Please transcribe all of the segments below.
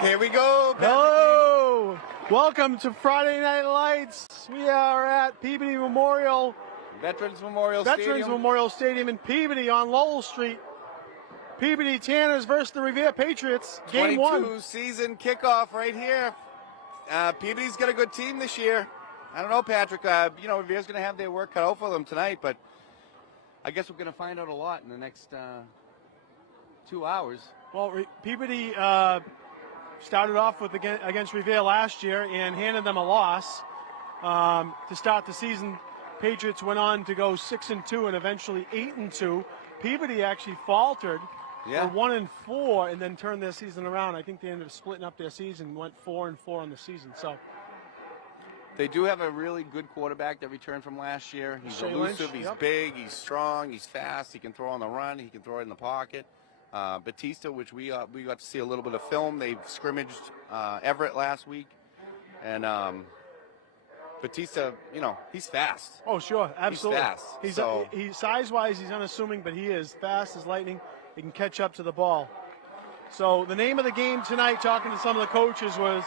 Here we go. Hello. Welcome to Friday Night Lights. We are at Peabody Memorial. Veterans Memorial Stadium in Peabody on Lowell Street. Peabody Tanners versus the Revere Patriots. Game 22 one. season kickoff right here. Peabody's got a good team this year. I don't know, Patrick. Revere's going to have their work cut out for them tonight, but I guess we're going to find out a lot in the next 2 hours. Well, Peabody started off with against Revere last year and handed them a loss to start the season. Patriots went on to go 6-2 and eventually 8-2. Peabody actually faltered for 1-4 and then turned their season around. I think they ended up splitting up their season, went 4-4 on the season. So they do have a really good quarterback that returned from last year. He's elusive, he's big, he's strong, he's fast. He can throw on the run, he can throw it in the pocket. Batista, which we got to see a little bit of film. They scrimmaged Everett last week, and Batista, he's fast. Oh, sure, absolutely. He's fast. He's size-wise, he's unassuming, but he is fast as lightning. He can catch up to the ball. So the name of the game tonight, talking to some of the coaches, was,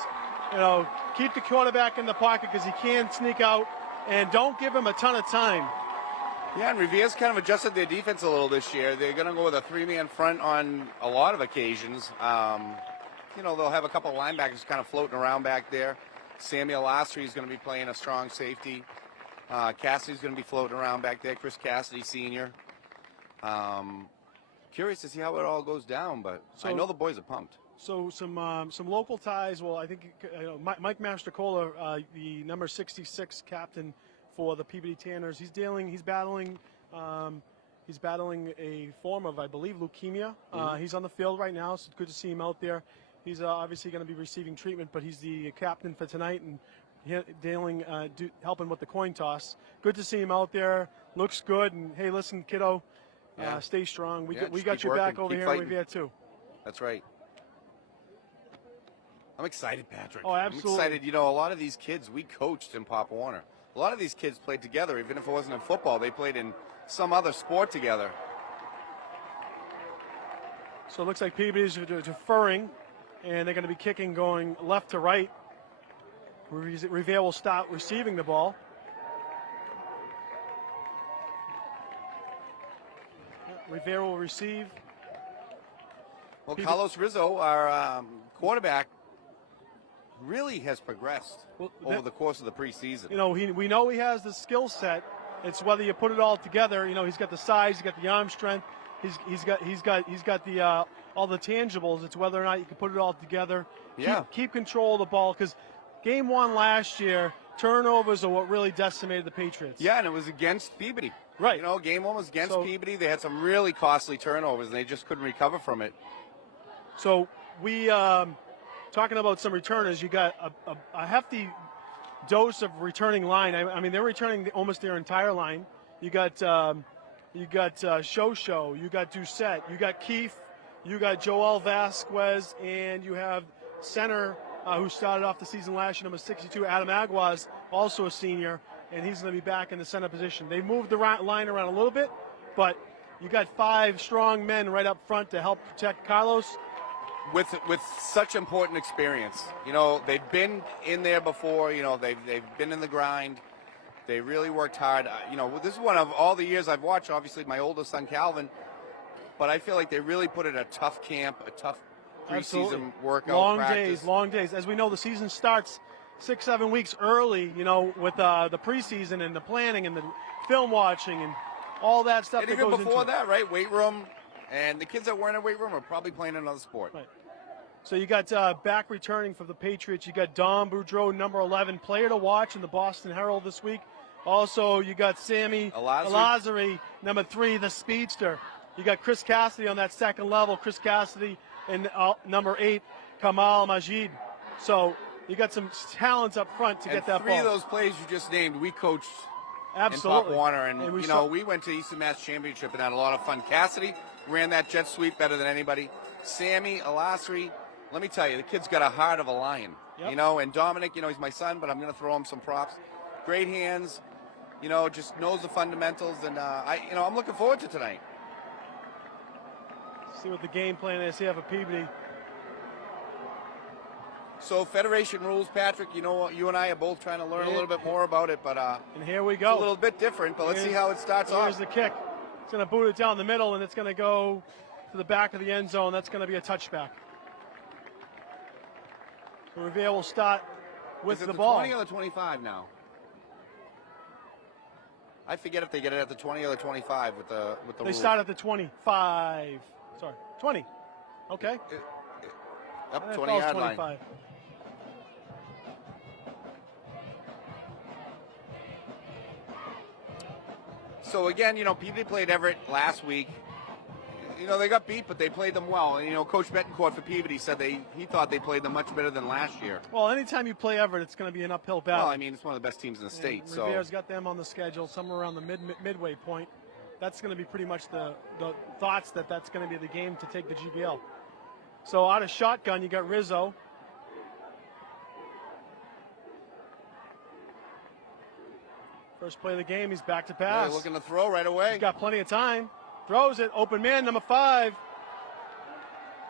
keep the quarterback in the pocket because he can sneak out, and don't give him a ton of time. Yeah, and Revere's kind of adjusted their defense a little this year. They're going to go with a three-man front on a lot of occasions. They'll have a couple of linebackers kind of floating around back there. Samuel Lastry is going to be playing a strong safety. Cassidy's going to be floating around back there. Chris Cassidy, senior. Curious to see how it all goes down, but I know the boys are pumped. So some local ties. Well, I think Mike Mastrocola, the number 66 captain for the Peabody Tanners, he's battling a form of, I believe, leukemia. He's on the field right now, so it's good to see him out there. He's obviously going to be receiving treatment, but he's the captain for tonight and helping with the coin toss. Good to see him out there. Looks good. And hey, listen, kiddo, stay strong. We got your back over here in Revere too. That's right. I'm excited, Patrick. Oh, absolutely. I'm excited. A lot of these kids we coached in Pop Warner. A lot of these kids played together, even if it wasn't in football. They played in some other sport together. So it looks like Peabody's deferring, and they're going to be kicking going left to right. Revere will start receiving the ball. Revere will receive. Well, Carlos Rizzo, our quarterback, really has progressed over the course of the preseason. We know he has the skill set. It's whether you put it all together. He's got the size, he's got the arm strength, he's got the all the tangibles. It's whether or not you can put it all together. Keep control of the ball, because game one last year, turnovers are what really decimated the Patriots. Yeah, and it was against Peabody. Right. Game one was against Peabody. They had some really costly turnovers, and they just couldn't recover from it. So we. Talking about some returners, you got a hefty dose of returning line. I mean, they're returning almost their entire line. You got Show, you got Doucette, you got Keefe, you got Joel Vasquez, and you have center who started off the season last year, number 62, Adam Aguas, also a senior, and he's going to be back in the center position. They moved the line around a little bit, but you got 5 strong men right up front to help protect Carlos. With such important experience. They've been in there before. They've been in the grind. They really worked hard. This is one of all the years I've watched, obviously, my oldest son, Calvin. But I feel like they really put in a tough camp, a tough preseason workout practice. Long days. As we know, the season starts 6-7 weeks early, with the preseason and the planning and the film watching and all that stuff that goes into it. And even before that, right, weight room. And the kids that weren't in a weight room are probably playing another sport. Right. So you got back returning for the Patriots. You got Dom Boudreau, number 11, player to watch in the Boston Herald this week. Also, you got Sammy Alazari, number 3, the speedster. You got Chris Cassidy on that second level. Chris Cassidy and number 8, Kamal Majid. So you got some talents up front to get that ball. 3 of those plays you just named, we coached absolutely in Pop Warner. And we went to Eastern Mass Championship and had a lot of fun. Cassidy ran that jet sweep better than anybody. Sammy Alazari, let me tell you, the kid's got a heart of a lion. Yep. And Dominic, he's my son, but I'm going to throw him some props. Great hands, just knows the fundamentals, and I'm looking forward to tonight. See what the game plan is here for Peabody. So Federation rules, Patrick, you know what, you and I are both trying to learn a little bit more about it, but and here we go. It's a little bit different, but let's see how it starts off. Here's the kick. It's going to boot it down the middle, and it's going to go to the back of the end zone. That's going to be a touchback. So Revere will start with Is it the the ball. 20 or the 25 now? I forget if they get it at the 20 or the 25 with the They rules. start at the 25. Sorry, 20. Okay. Up And 20-yard line. 25. So again, you know, Peabody played Everett last week. You know, they got beat, but they played them well. And, you know, Coach Betancourt for Peabody said he thought they played them much better than last year. Well, anytime you play Everett, it's going to be an uphill battle. Well, I mean, it's one of the best teams in the state. And So Revere's got them on the schedule somewhere around the midway point. That's going to be pretty much the thoughts that's going to be the game to take the GBL. So out of shotgun, you got Rizzo. First play of the game, he's back to pass. Really looking to throw right away. He's got plenty of time. Throws it, open man, number 5.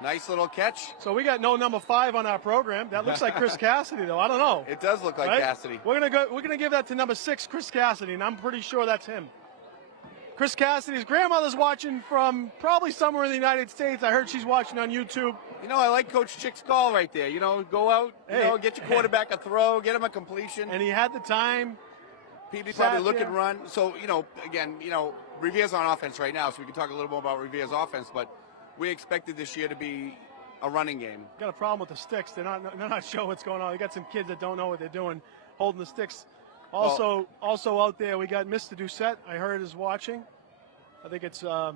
Nice little catch. So we got no number 5 on our program. That looks like Chris Cassidy, though. I don't know. It does look like Right? Cassidy. We're gonna give that to number 6, Chris Cassidy, and I'm pretty sure that's him. Chris Cassidy's grandmother's watching from probably somewhere in the United States. I heard she's watching on YouTube. You know, I like Coach Chick's call right there. You know, go out, Hey. get your quarterback a throw, get him a completion. And he had the time. Peabody Sat probably look there. and run. So, again, Revere's on offense right now, so we can talk a little more about Revere's offense, but we expected this year to be a running game. Got a problem with the sticks. They're not sure what's going on. You got some kids that don't know what they're doing, holding the sticks. Also out there, we got Mr. Doucette. I heard is watching. I think it's I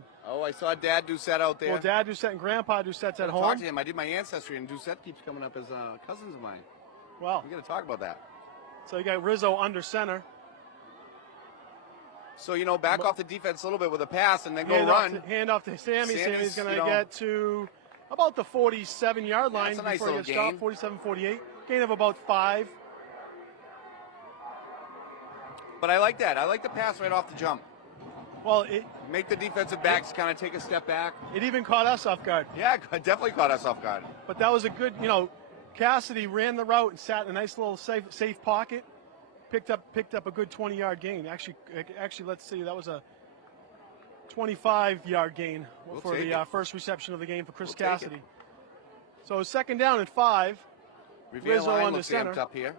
saw Dad Doucette out there. well, Dad Doucette and Grandpa Doucette's at I home. talked to him. I did my ancestry, and Doucette keeps coming up as cousins of mine. Wow. We got to talk about that. So you got Rizzo under center. So, back off the defense a little bit with a pass and then go Hand run. hand off to Sammy. Sammy's, Sammy's going to get to about the 47-yard line that's a nice before he little gets stopped. 47, 48. Gain of about 5. But I like that. I like the pass right off the jump. Well, Make the defensive backs kind of take a step back. it even caught us off guard. Yeah, it definitely caught us off guard. But that was a good, Cassidy ran the route and sat in a nice little safe pocket. Picked up a good 20-yard gain. Actually, let's see, that was a 25-yard gain for the first reception of the game for Chris Cassidy. So second down and 5. Revere Rizzo line under looks center. amped up here.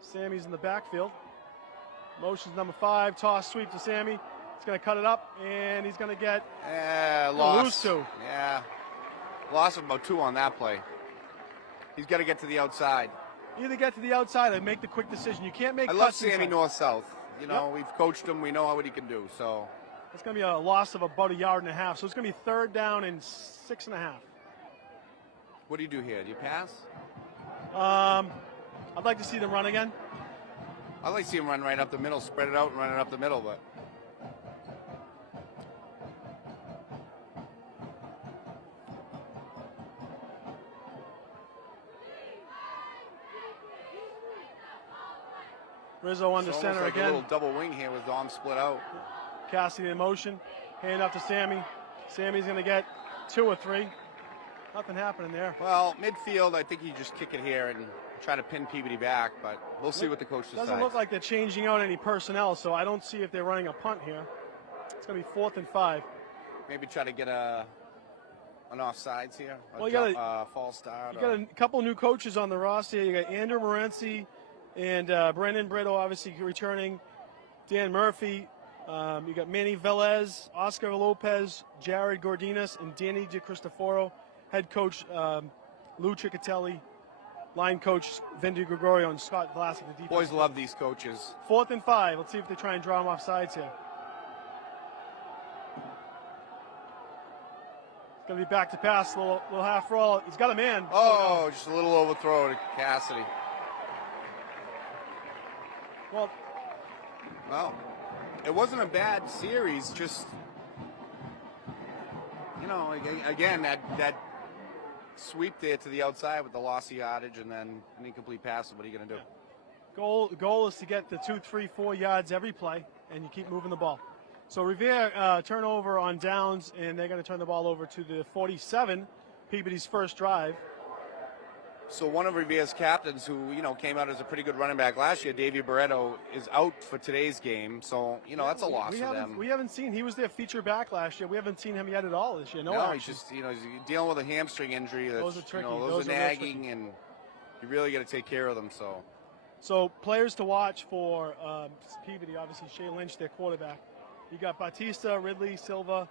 Sammy's in the backfield. Motion's number 5. Toss sweep to Sammy. He's going to cut it up, and he's going to get Loss. lose 2. Yeah. Loss of about 2 on that play. He's got to get to the outside. Either get to the outside or make the quick decision. You can't make I cuts love Sammy inside. north-south. Yep. We've coached him. We know what he can do. So It's going to be a loss of about 1.5 yards. So it's going to be third down and 6.5. what do you do here? Do you pass? I'd like to see them run again. I like to see him run right up the middle, spread it out and run it up the middle, but Rizzo under it's center almost like again. a little double wing here with Dom split out. Cassidy in motion. Hand off to Sammy. Sammy's going to get 2 or 3. Nothing happening there. Well, midfield, I think you just kick it here and try to pin Peabody back, but we'll see what the coach decides. Doesn't look like they're changing out any personnel, so I don't see if they're running a punt here. It's going to be 4th and 5. Maybe try to get an offsides here. Well, you got a false start. You got a couple new coaches on the roster. You got Andrew Morency and Brendan Brito, obviously returning. Dan Murphy. You got Manny Velez, Oscar Lopez, Jared Gordinas, and Danny DiCristoforo. Head coach Lou Ciccatelli. Line coach Vin Gregorio and Scott Vlasic, the defense. Boys love these coaches. 4th and 5. Let's see if they try and draw them off sides here. It's going to be back to pass, little half roll. He's got a man. Oh, just a little overthrow to Cassidy. Well, it wasn't a bad series, just, again, that sweep there to the outside with the lossy yardage and then an incomplete pass. What are you going to do? Goal is to get the 2, 3, 4 yards every play, and you keep moving the ball. So Revere turnover on downs, and they're going to turn the ball over to the 47, Peabody's first drive. So one of Revere's captains, who came out as a pretty good running back last year, Davey Barreto, is out for today's game. So that's a loss for them. We haven't seen. He was their feature back last year. We haven't seen him yet at all this year. No action. He's just he's dealing with a hamstring injury. Those are tricky. Those are nagging, and you really got to take care of them. So players to watch for Peabody, obviously Shea Lynch, their quarterback. You got Batista, Ridley, Silva.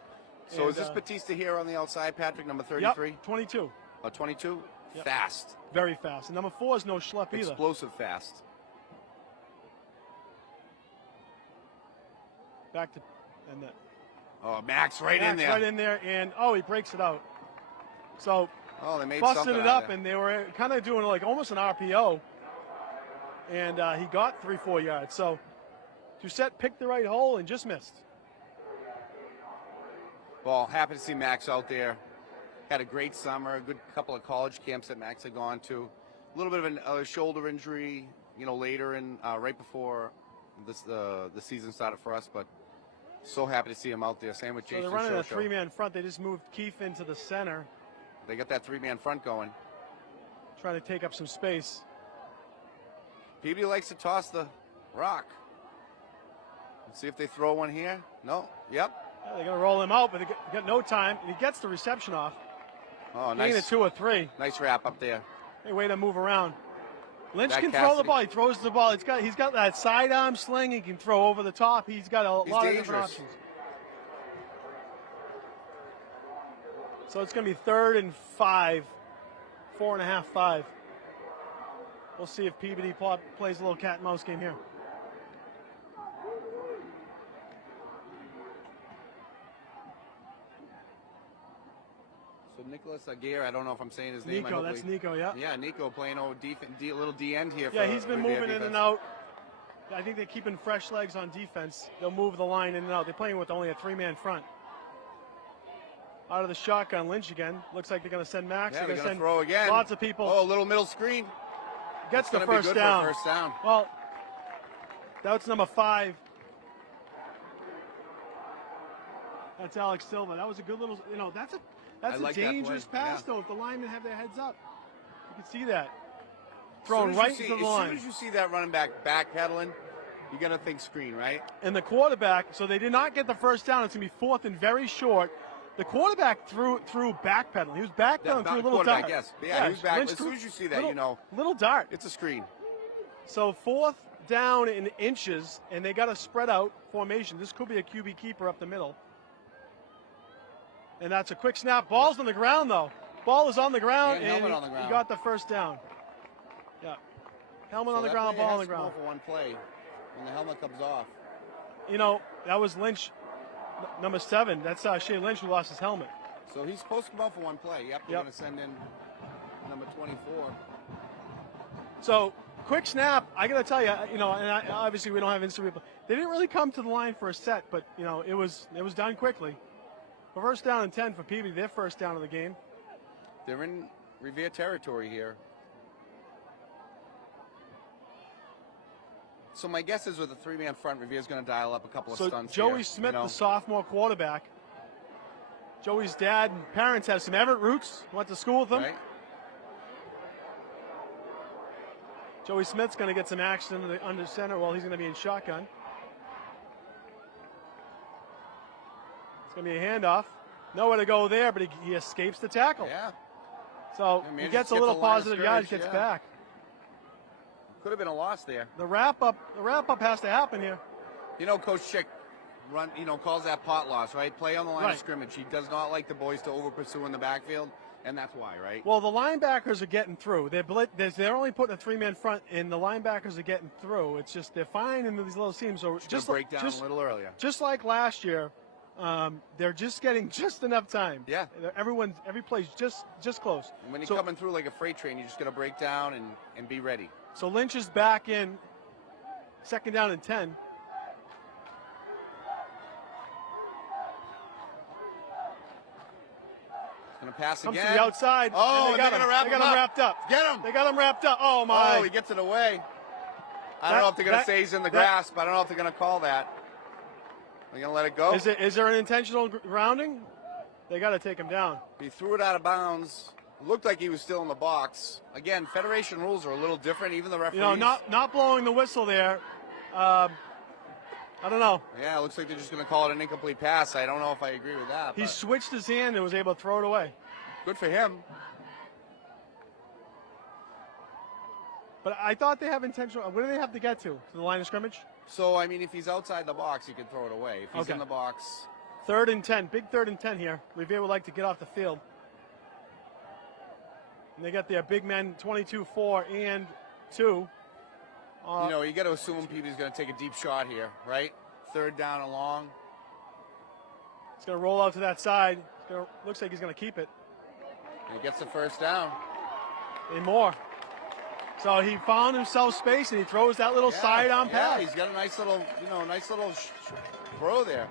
So is this Batista here on the outside, Patrick, number 33? Yep, 22. 22? Yep. Fast. Very fast. And number 4 is no schlep either. Explosive fast. Back to and Max right in there. Right in there, and he breaks it out. So they made busted it up, and they were kind of doing like almost an RPO, and he got 3-4 yards. So Doucette picked the right hole and just missed. Well, happy to see Max out there. Had a great summer, a good couple of college camps that Max had gone to. A little bit of a shoulder injury, later in right before the season started for us, but so happy to see him out there. Same with Jason. So they're running Shosho. a 3-man front. They just moved Keefe into the center. They got that 3-man front going. Trying to take up some space. Peabody likes to toss the rock. Let's see if they throw one here. No. Yep. Yeah, they're going to roll him out, but they got no time. And he gets the reception off. Oh, Gain nice. a 2 or 3. Nice wrap up there. Hey, way to move around. Lynch Back can Cassidy. throw the ball. He throws the ball. He's got that sidearm sling. He can throw over the top. He's got a lot of different options. So it's going to be 3rd and 5. 4.5, 5. We'll see if Peabody plays a little cat and mouse game here. So Nicholas Aguirre, I don't know if I'm saying his name. Nico, that's Nico, yeah. Yeah, Nico playing little D end here. Yeah, he's been moving in and out. I think they're keeping fresh legs on defense. They'll move the line in and out. They're playing with only a 3-man front. Out of the shotgun, Lynch again. Looks like they're going to send Max. Yeah, they're going to send throw again. Lots of people. Oh, a little middle screen. Gets the Be first good down. For a first down. Well, that's number 5. That's Alex Silva. That was a good little, that's a dangerous pass, though, if the linemen have their heads up. You can see that. Thrown right into the line. As soon as you see that running back backpedaling, you're going to think screen, right? And the quarterback, so they did not get the first down. It's going to be 4th and very short. The quarterback threw backpedaling. He was backpedaling through a little dart. Yes. Yeah, he was back. As soon as you see that, Little dart. It's a screen. So 4th down in inches, and they got a spread out formation. This could be a QB keeper up the middle. And that's a quick snap. Ball's on the ground, though. Ball is on the ground, and he got the first down. Yeah. Helmet on the ground, ball on the ground. For one play when the helmet comes off. That was Lynch, number 7. That's Shea Lynch who lost his helmet. So he's supposed to come out for one play. Yep. They're going to send in number 24. So quick snap. I got to tell you, obviously we don't have instant replay. They didn't really come to the line for a set, but it was done quickly. First down and 10 for Peabody, their first down of the game. They're in Revere territory here. So my guess is with a 3-man front, Revere's going to dial up a couple of stunts. Joey Smith, the sophomore quarterback. Joey's dad and parents have some Everett roots. Went to school with them. Right. Joey Smith's going to get some action under center while he's going to be in shotgun. It's going to be a handoff. Nowhere to go there, but he escapes the tackle. Yeah. So he gets a little positive yardage, gets back. Could have been a loss there. The wrap up has to happen here. Coach Chick calls that pot loss, right? Play on the line of scrimmage. He does not like the boys to over pursue in the backfield, and that's why, right? Well, the linebackers are getting through. They're only putting a 3-man front, and the linebackers are getting through. It's just they're fine in these little seams. So just break down a little earlier. Just like last year. They're just getting just enough time. Yeah. Every play's just close. When you're coming through like a freight train, you just got to break down and be ready. So Lynch is back in 2nd down and 10. He's going to pass Comes again. to the outside. Oh, they got him wrapped up. Get him. They got him wrapped up. Oh, my. Oh, he gets it away. I don't know if they're going to say he's in the grasp. I don't know if they're going to call that. They're going to let it go. Is there an intentional grounding? They got to take him down. He threw it out of bounds. Looked like he was still in the box. Again, Federation rules are a little different. Even the referees. You know, not blowing the whistle there. I don't know. Yeah, it looks like they're just going to call it an incomplete pass. I don't know if I agree with that. He switched his hand and was able to throw it away. Good for him. But I thought they have intentional. Where do they have to get to? To the line of scrimmage? So, I mean, if he's outside the box, you can throw it away. If he's in the box. 3rd and 10. Big 3rd and 10 here. Revere would like to get off the field. And they got their big men, 22, 4, and 2. You know, you got to assume Peabody's going to take a deep shot here, right? 3rd down and long. He's going to roll out to that side. Looks like he's going to keep it. And he gets the 1st down. And more. So he found himself space, and he throws that little sidearm pass. Yeah, he's got a nice little, throw there.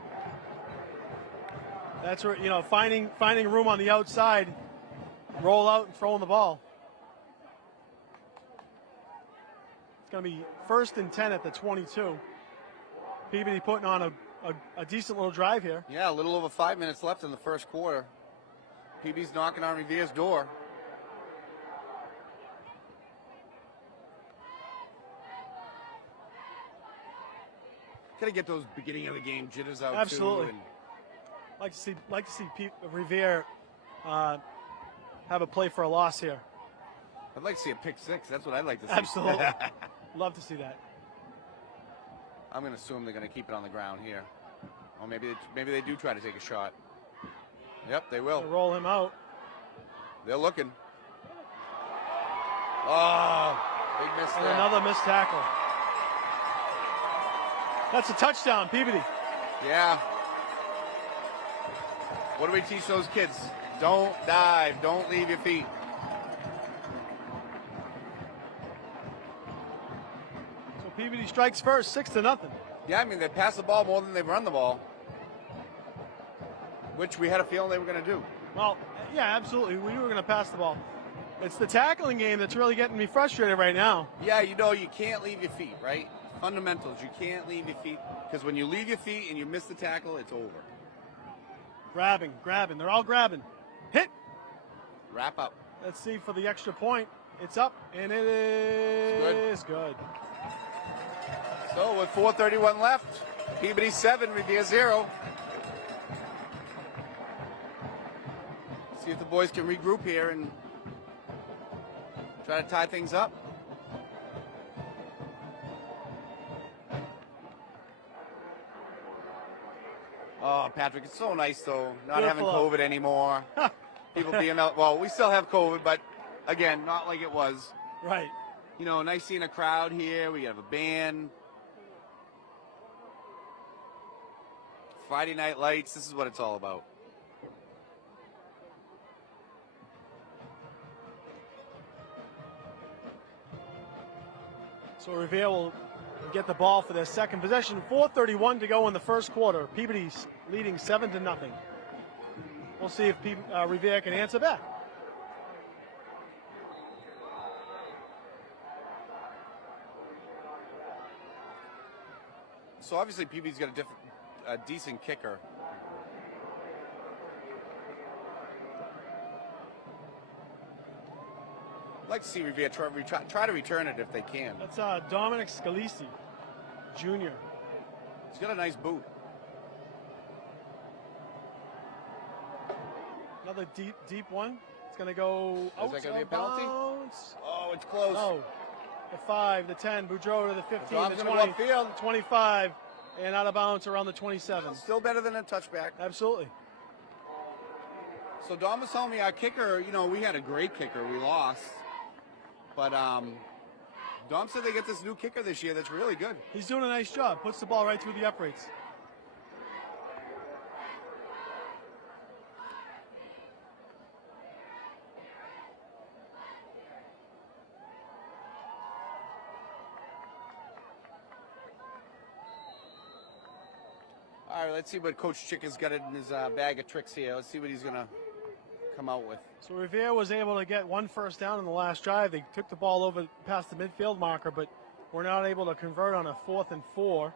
That's where, finding room on the outside, roll out and throwing the ball. It's going to be 1st and 10 at the 22. Peabody putting on a decent little drive here. Yeah, a little over 5 minutes left in the first quarter. Peabody's knocking on Revere's door. Got to get those beginning of the game jitters out. Absolutely. Too. Like to see Revere have a play for a loss here. I'd like to see a pick 6. That's what I'd like to see. Absolutely. Love to see that. I'm going to assume they're going to keep it on the ground here. Or maybe they do try to take a shot. Yep, they will. They'll roll him out. They're looking. Oh, big miss and there. Another missed tackle. That's a touchdown, Peabody. Yeah. What do we teach those kids? Don't dive. Don't leave your feet. So Peabody strikes first, 6-0. Yeah, I mean, they pass the ball more than they've run the ball, which we had a feeling they were going to do. Well, yeah, absolutely. We knew we were going to pass the ball. It's the tackling game that's really getting me frustrated right now. Yeah, you can't leave your feet, right? Fundamentals, you can't leave your feet, because when you leave your feet and you miss the tackle, it's over. Grabbing. They're all grabbing. Hit. Wrap up. Let's see for the extra point. It's up, and it is good. So with 4:31 left, Peabody 7, Revere 0. See if the boys can regroup here and try to tie things up. Oh, Patrick, it's so nice, though, not having COVID anymore. People being out. Well, we still have COVID, but, again, not like it was. Right. Nice seeing a crowd here. We have a band. Friday Night Lights. This is what it's all about. So Revere will get the ball for their second possession. 4:31 to go in the first quarter. Peabody's leading 7-0. We'll see if Revere can answer back. So obviously Peabody's got a decent kicker. I'd like to see Revere try to return it if they can. That's Dominic Scalisi, Jr. He's got a nice boot. Another deep one. It's going to go out. Is that going to be a penalty? Bounds. Oh, it's close. No. The 5, the 10, Boudreaux to the 15, the 20, the 25, and out of bounds around the 27. Still better than a touchback. Absolutely. So Dom was telling me our kicker, we had a great kicker. We lost. But Dom said they get this new kicker this year that's really good. He's doing a nice job. Puts the ball right through the uprights. All right, let's see what Coach Chick has got in his bag of tricks here. Let's see what he's going to come out with. So Revere was able to get one first down in the last drive. They took the ball over past the midfield marker, but we're not able to convert on a 4th and 4.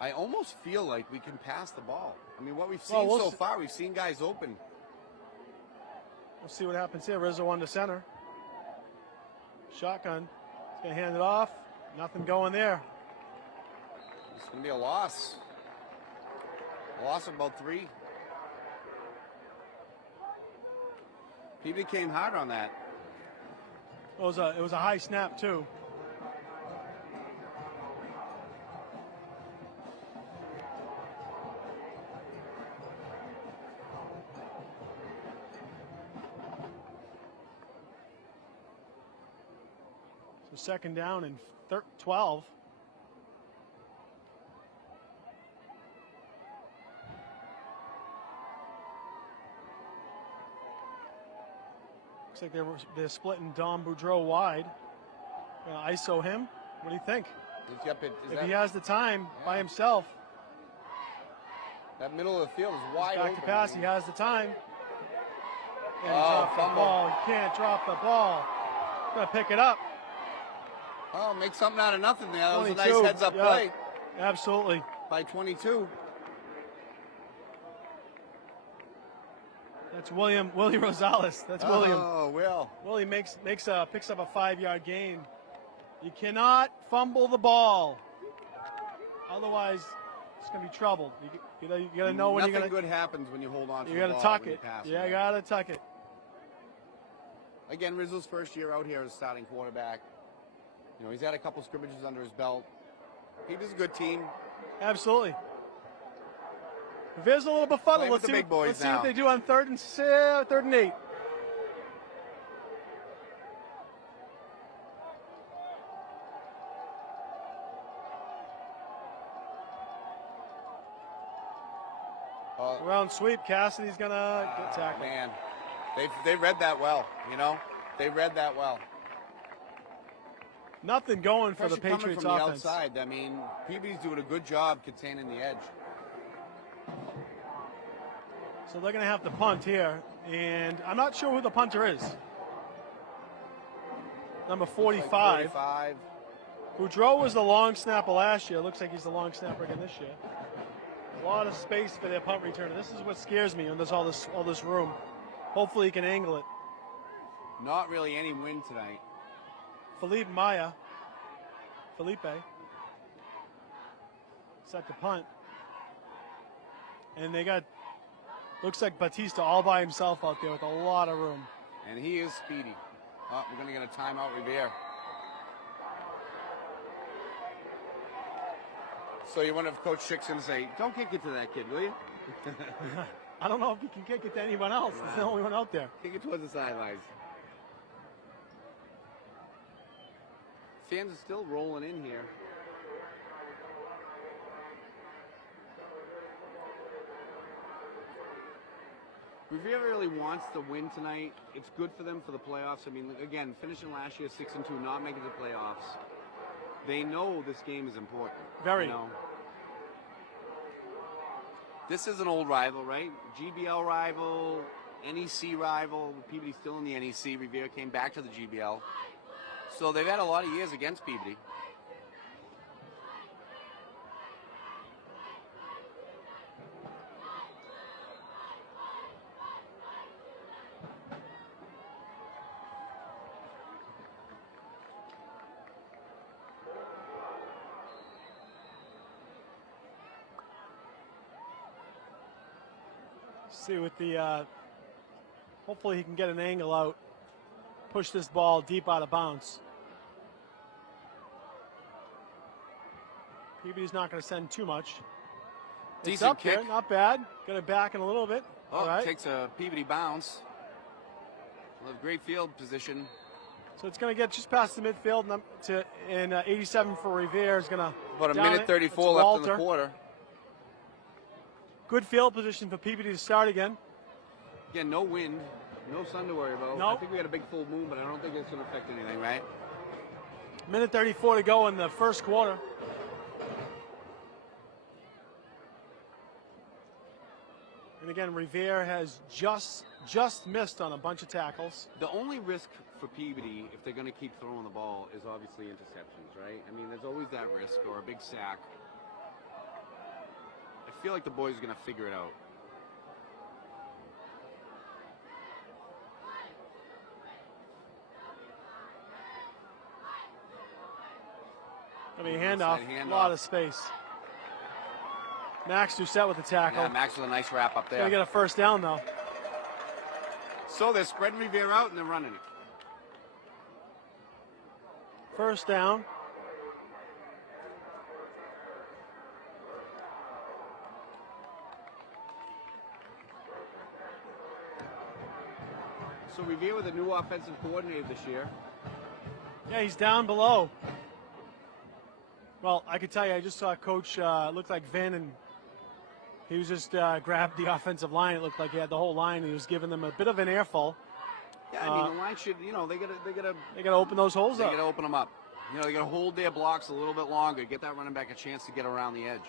I almost feel like we can pass the ball. I mean, what we've seen so far, we've seen guys open. We'll see what happens here. Rizzo on to center. Shotgun. He's going to hand it off. Nothing going there. It's going to be a loss. A loss of about 3. Peabody came hard on that. It was a high snap, too. So second down and 12. Looks like they're splitting Dom Boudreau wide. ISO him. What do you think? If he has the time by himself. That middle of the field is wide open. Back to pass. He has the time. And he dropped the ball. He can't drop the ball. Gonna pick it up. Oh, make something out of nothing there. That was a 22. nice heads-up play. Absolutely. By 22. That's Willie Rosales. That's William. Oh, Will. Willie picks up a 5-yard gain. You cannot fumble the ball. Otherwise, it's going to be trouble. You got to know when you're going to. Nothing good happens when you hold on to the ball. You got to tuck it. You got to tuck it. Again, Rizzo's first year out here as starting quarterback. You know, he's had a couple scrimmages under his belt. He does a good team. Absolutely. Revere's a little befuddled. Let's see what they do on 3rd and 8. Round sweep. Cassidy's gonna get tackled. Man, they read that well. You know, they read that well. Nothing going for the Patriots from offense. The outside. I mean, Peabody's doing a good job containing the edge. So they're going to have to punt here, and I'm not sure who the punter is. Number 45. Boudreau was the long snapper last year. Looks like he's the long snapper again this year. A lot of space for their punt returner. This is what scares me when there's all this room. Hopefully he can angle it. Not really any wind tonight. Felipe set the punt. And they got, looks like Batista all by himself out there with a lot of room. And he is speedy. Oh, we're going to get a timeout, Revere. So you wonder if Coach Schick's going to say, don't kick it to that kid, will you? I don't know if he can kick it to anyone else. Wow. He's the only one out there. Kick it towards the sidelines. Fans are still rolling in here. Revere really wants to win tonight. It's good for them for the playoffs. I mean, again, finishing last year 6-2, not making the playoffs. They know this game is important. Very. You know? This is an old rival, right? GBL rival, NEC rival. Peabody still in the NEC. Revere came back to the GBL. So they've had a lot of years against Peabody. See with the, hopefully he can get an angle out, push this ball deep out of bounds. Peabody's not going to send too much. Decent up kick. There, not bad. Got it back in a little bit. Oh, all right. Takes a Peabody bounce. Great field position. So it's going to get just past the midfield and 87 for Revere is going to. About a minute 34 left in the quarter. Good field position for Peabody to start again. Again, no wind, no sun to worry about. Nope. I think we had a big full moon, but I don't think it's going to affect anything, right? Minute 34 to go in the first quarter. And again, Revere has just missed on a bunch of tackles. The only risk for Peabody, if they're going to keep throwing the ball, is obviously interceptions, right? I mean, there's always that risk, or a big sack. I feel like the boys are going to figure it out. I mean, handoff, Inside a lot of space. Max Doucette with the tackle. Yeah, Max with a nice wrap up there. Gonna get a first down though. So they're spreading Revere out and they're running it. First down. So Revere with a new offensive coordinator this year. Yeah, he's down below. Well, I could tell you, I just saw Coach looked like Vin, and he was just grabbed the offensive line. It looked like he had the whole line. He was giving them a bit of an airful. Yeah, I mean the line should, they gotta open those holes up. They gotta open them up. They gotta hold their blocks a little bit longer, get that running back a chance to get around the edge.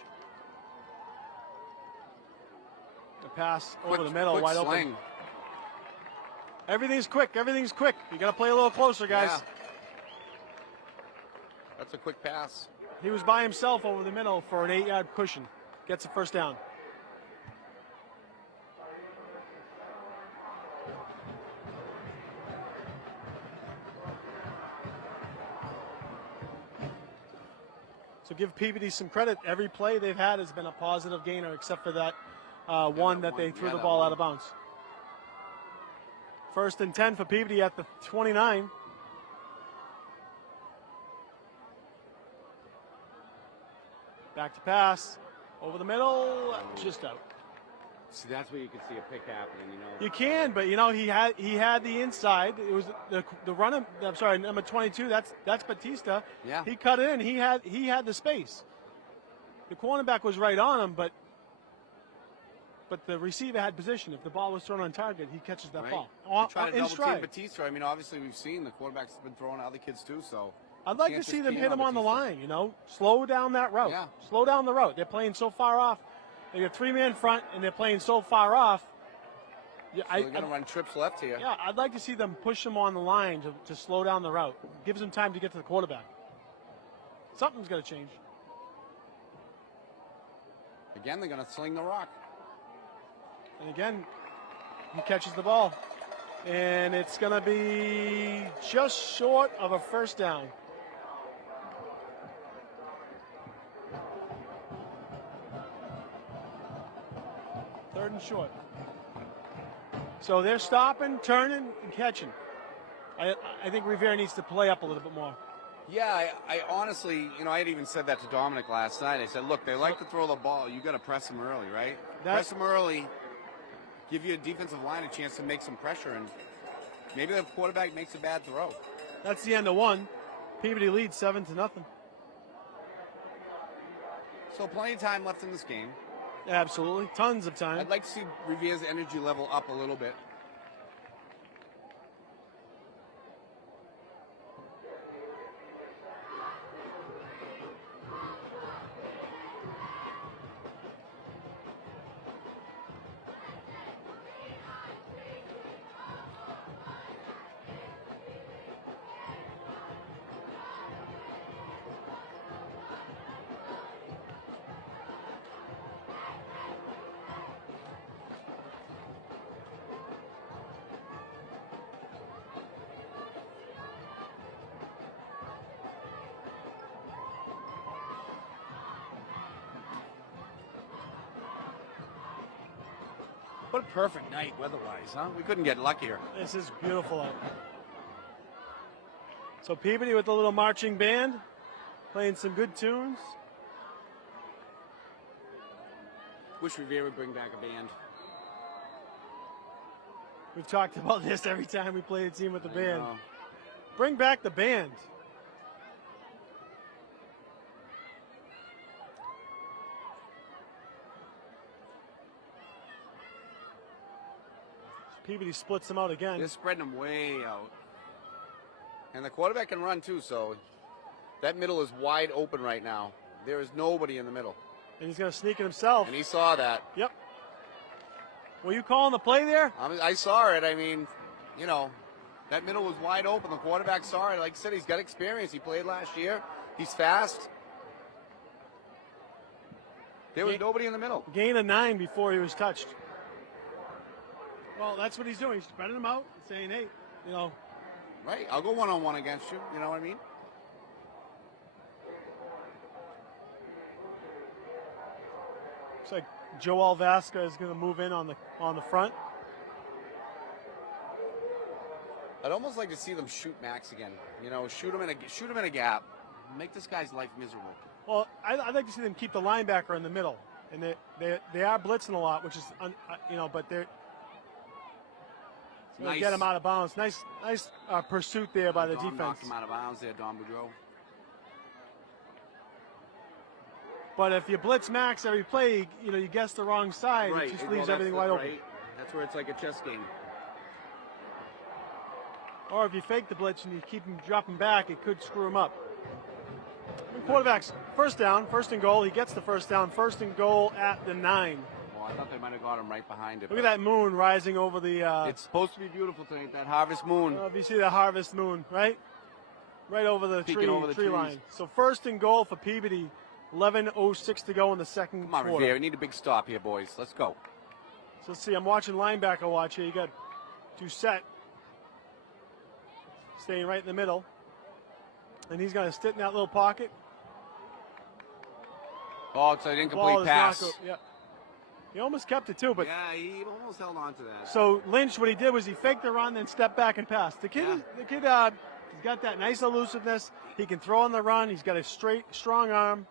The pass over the middle, wide sling. open. Everything's quick. Everything's quick. You got to play a little closer, guys. Yeah. That's a quick pass. He was by himself over the middle for an 8-yard cushion. Gets a first down. So give Peabody some credit. Every play they've had has been a positive gainer, except for that one that they threw the ball out of bounds. First and 10 for Peabody at the 29. Back to pass. Over the middle, just out. See, that's where you can see a pick happening, You can, but he had the inside. It was the runner. I'm sorry, number 22. That's Batista. Yeah. He cut in. He had the space. The cornerback was right on him, but the receiver had position. If the ball was thrown on target, he catches that ball. Try to In double stride. team Batista. I mean, obviously we've seen the quarterbacks have been throwing other kids too. So I'd like to see them hit him on the line. Slow down that route. Yeah. Slow down the route. They're playing so far off. They got 3-man front, and they're playing so far off. Yeah, so they're going to run trips left here. Yeah, I'd like to see them push them on the line to slow down the route. Gives them time to get to the quarterback. Something's got to change. Again, they're going to sling the rock. And again, he catches the ball. And it's going to be just short of a first down. Third and short. So they're stopping, turning, and catching. I think Revere needs to play up a little bit more. Yeah, I honestly, I had even said that to Dominic last night. I said, look, they like to throw the ball. You got to press them early, right? Press them early, give your defensive line a chance to make some pressure, and maybe the quarterback makes a bad throw. That's the end of one. Peabody leads 7-0. So plenty of time left in this game. Absolutely. Tons of time. I'd like to see Revere's energy level up a little bit. What a perfect night weather-wise, huh? We couldn't get luckier. This is beautiful out. So Peabody with a little marching band, playing some good tunes. Wish Revere would bring back a band. We've talked about this every time we play a team with the band. Know. Bring back the band. Peabody splits them out again. They're spreading them way out. And the quarterback can run too, so that middle is wide open right now. There is nobody in the middle. And he's going to sneak it himself. And he saw that. Yep. Were you calling the play there? I saw it. I mean, that middle was wide open. The quarterback saw it. Like I said, he's got experience. He played last year. He's fast. There was nobody in the middle. Gain of 9 before he was touched. Well, that's what he's doing. He's spreading them out and saying, hey, Right, I'll go one-on-one against you. You know what I mean? Looks like Joel Vasca is going to move in on the front. I'd almost like to see them shoot Max again. You know, shoot him in a gap. Make this guy's life miserable. Well, I'd like to see them keep the linebacker in the middle, and they are blitzing a lot, which is but they're going to get him out of bounds. Nice pursuit there by the defense. Knocked him out of bounds there, Don Boudreau. But if you blitz Max every play, you guess the wrong side. Right. It just leaves everything wide open. That's where it's like a chess game. Or if you fake the blitz and you keep him dropping back, it could screw him up. Quarterback's first down, first and goal. He gets the first down, first and goal at the 9. Well, I thought they might have got him right behind it. Look at that moon rising over the... it's supposed to be beautiful tonight, that harvest moon. If you see the harvest moon, right? Right over the tree line. So first and goal for Peabody. 11:06 to go in the second quarter. Come on, Revere. We need a big stop here, boys. Let's go. So let's see. I'm watching linebacker watch here. You got Doucette staying right in the middle. And he's going to sit in that little pocket. Oh, it's an incomplete pass. Yeah. He almost kept it too, but yeah, he almost held on to that. So Lynch, what he did was he faked the run, then stepped back and passed. The kid, he's got that nice elusiveness. He can throw on the run. He's got a strong arm.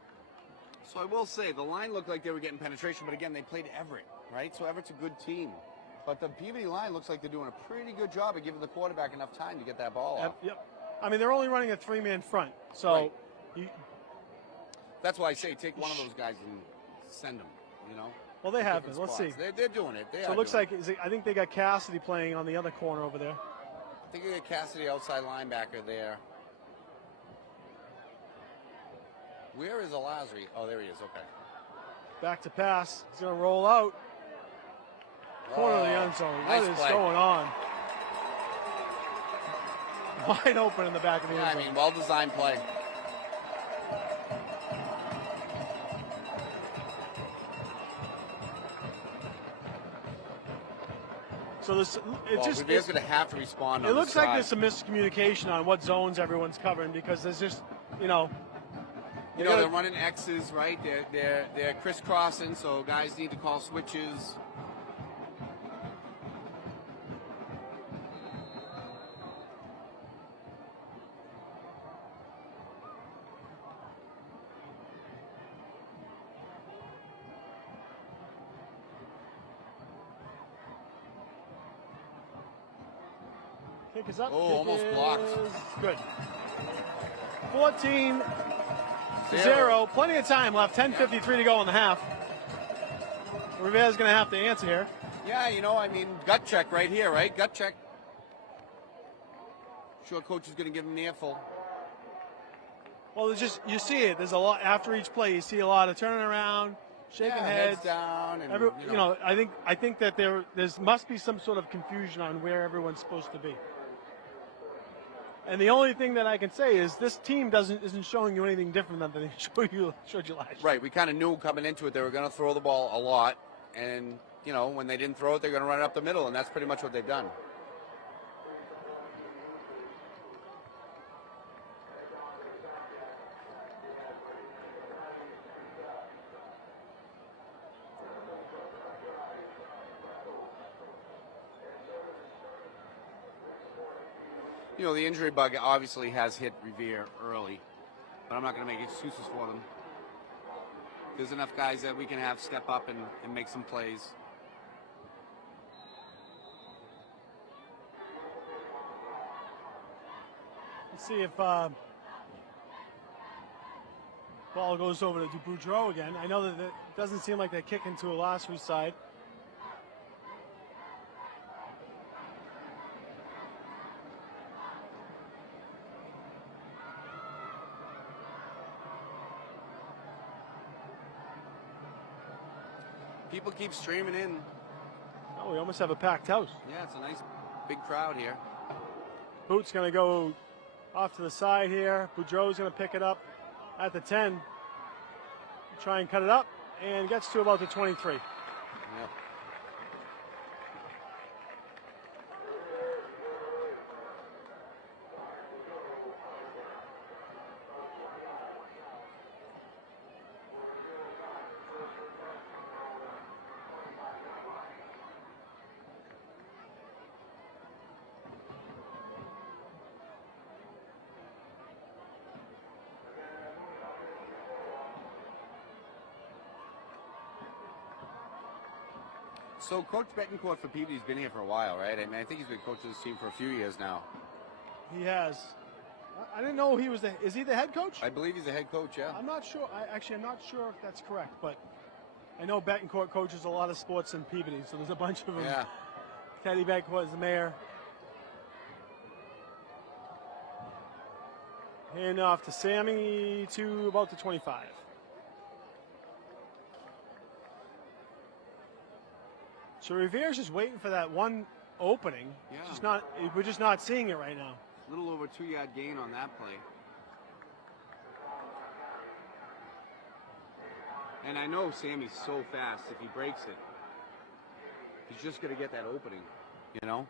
So I will say, the line looked like they were getting penetration, but again, they played Everett, right? So Everett's a good team. But the Peabody line looks like they're doing a pretty good job of giving the quarterback enough time to get that ball off. Yep. I mean, they're only running a 3-man front. So that's why I say take one of those guys and send them, Well, they have been. Let's see. They're doing it. So it looks like, I think they got Cassidy playing on the other corner over there. I think they got Cassidy outside linebacker there. Where is Alazri? Oh, there he is. Okay. Back to pass. He's going to roll out. Corner of the end zone. What is going on? Wide open in the back of the end zone. I mean, well-designed play. So Revere's going to have to respond. It looks like there's some miscommunication on what zones everyone's covering because there's just, they're running X's, right? They're crisscrossing, so guys need to call switches. Kick is up. Oh, almost blocked. Good. 14-0. Plenty of time left. 10:53 to go in the half. Rivere's going to have to answer here. Yeah, gut check right here, right? Gut check. Sure, coach is going to give him an earful. Well, you see it. There's a lot after each play. You see a lot of turning around, shaking heads down, and I think that there must be some sort of confusion on where everyone's supposed to be. And the only thing that I can say is this team isn't showing you anything different than they showed you last year. Right. We kind of knew coming into it they were going to throw the ball a lot, and when they didn't throw it, they're going to run it up the middle, and that's pretty much what they've done. The injury bug obviously has hit Revere early, but I'm not going to make excuses for them. There's enough guys that we can have step up and make some plays. Let's see if ball goes over to Boudreau again. I know that it doesn't seem like they're kicking to a Lasseter's side. People keep streaming in. Oh, we almost have a packed house. Yeah, it's a nice big crowd here. Boot's going to go off to the side here. Boudreau's going to pick it up at the 10. Try and cut it up, and gets to about the 23. Yep. So Coach Betancourt for Peabody's been here for a while, right? I mean, I think he's been coaching this team for a few years now. He has. I didn't know he was is he the head coach? I believe he's the head coach, yeah. I'm not sure. I'm not sure if that's correct, but I know Betancourt coaches a lot of sports in Peabody, so there's a bunch of them. Yeah. Teddy Betancourt is the mayor. Hand off to Sammy to about the 25. So Revere's just waiting for that one opening. Yeah. We're just not seeing it right now. A little over 2-yard gain on that play. And I know Sammy's so fast, if he breaks it, he's just going to get that opening, you know?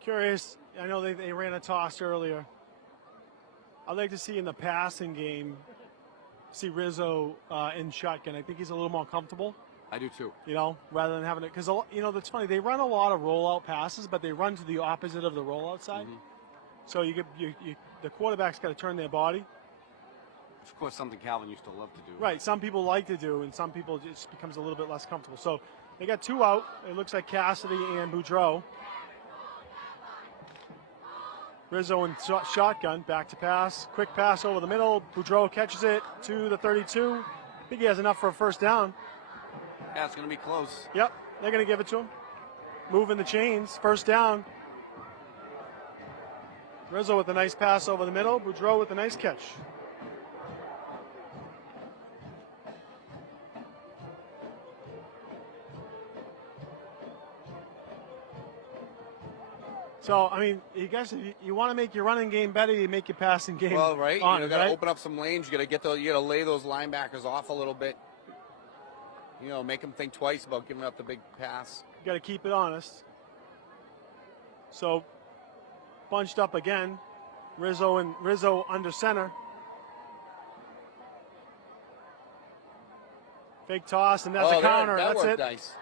Curious, I know they ran a toss earlier. I'd like to see in the passing game, see Rizzo in shotgun. I think he's a little more comfortable. I do too. You know, rather than having it, because you know that's funny. They run a lot of rollout passes, but they run to the opposite of the rollout side. Mm-hmm. So the quarterback's got to turn their body. Of course, something Calvin used to love to do. Right. Some people like to do, and some people just becomes a little bit less comfortable. So they got 2 out. It looks like Cassidy and Boudreau. Rizzo and shotgun, back to pass. Quick pass over the middle. Boudreau catches it to the 32. I think he has enough for a first down. Yeah, it's going to be close. Yep, they're going to give it to him. Moving the chains, first down. Rizzo with a nice pass over the middle. Boudreau with a nice catch. So, I mean, you guys, if you want to make your running game better, you make your passing game. Well, right. On, you got to open up some lanes. You got to lay those linebackers off a little bit. You know, make them think twice about giving up the big pass. You got to keep it honest. So, bunched up again. Rizzo under center. Fake toss, and that's a counter. That that's worked it. Nice.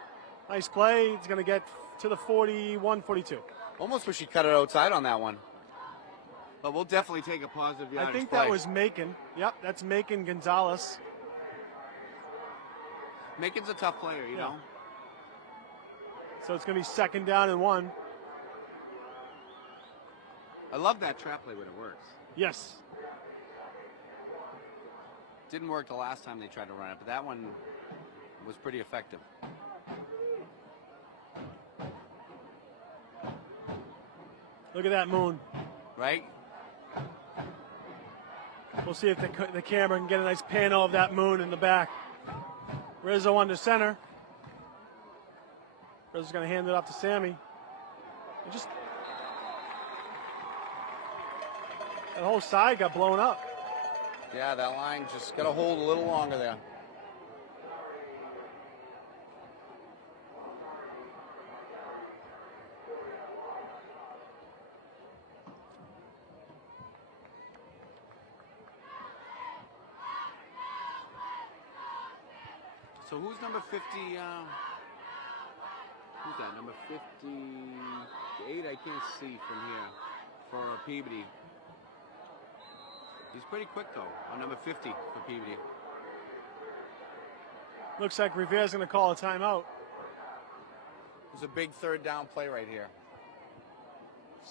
Nice play. It's going to get to the 41, 42. Almost wish he cut it outside on that one. But we'll definitely take a positive yardage I think play. that was Macon. Yep, that's Macon Gonzalez. Macon's a tough player, you know. So it's going to be second down and 1. I love that trap play when it works. Yes. Didn't work the last time they tried to run it, but that one was pretty effective. Look at that moon. Right? We'll see if the camera can get a nice panel of that moon in the back. Rizzo under center. Rizzo's going to hand it off to Sammy. That whole side got blown up. Yeah, that line just got to hold a little longer there. So who's number 50? Who's that? Number 58? I can't see from here for Peabody. He's pretty quick, though, on number 50 for Peabody. Looks like Revere's going to call a timeout. There's a big third down play right here.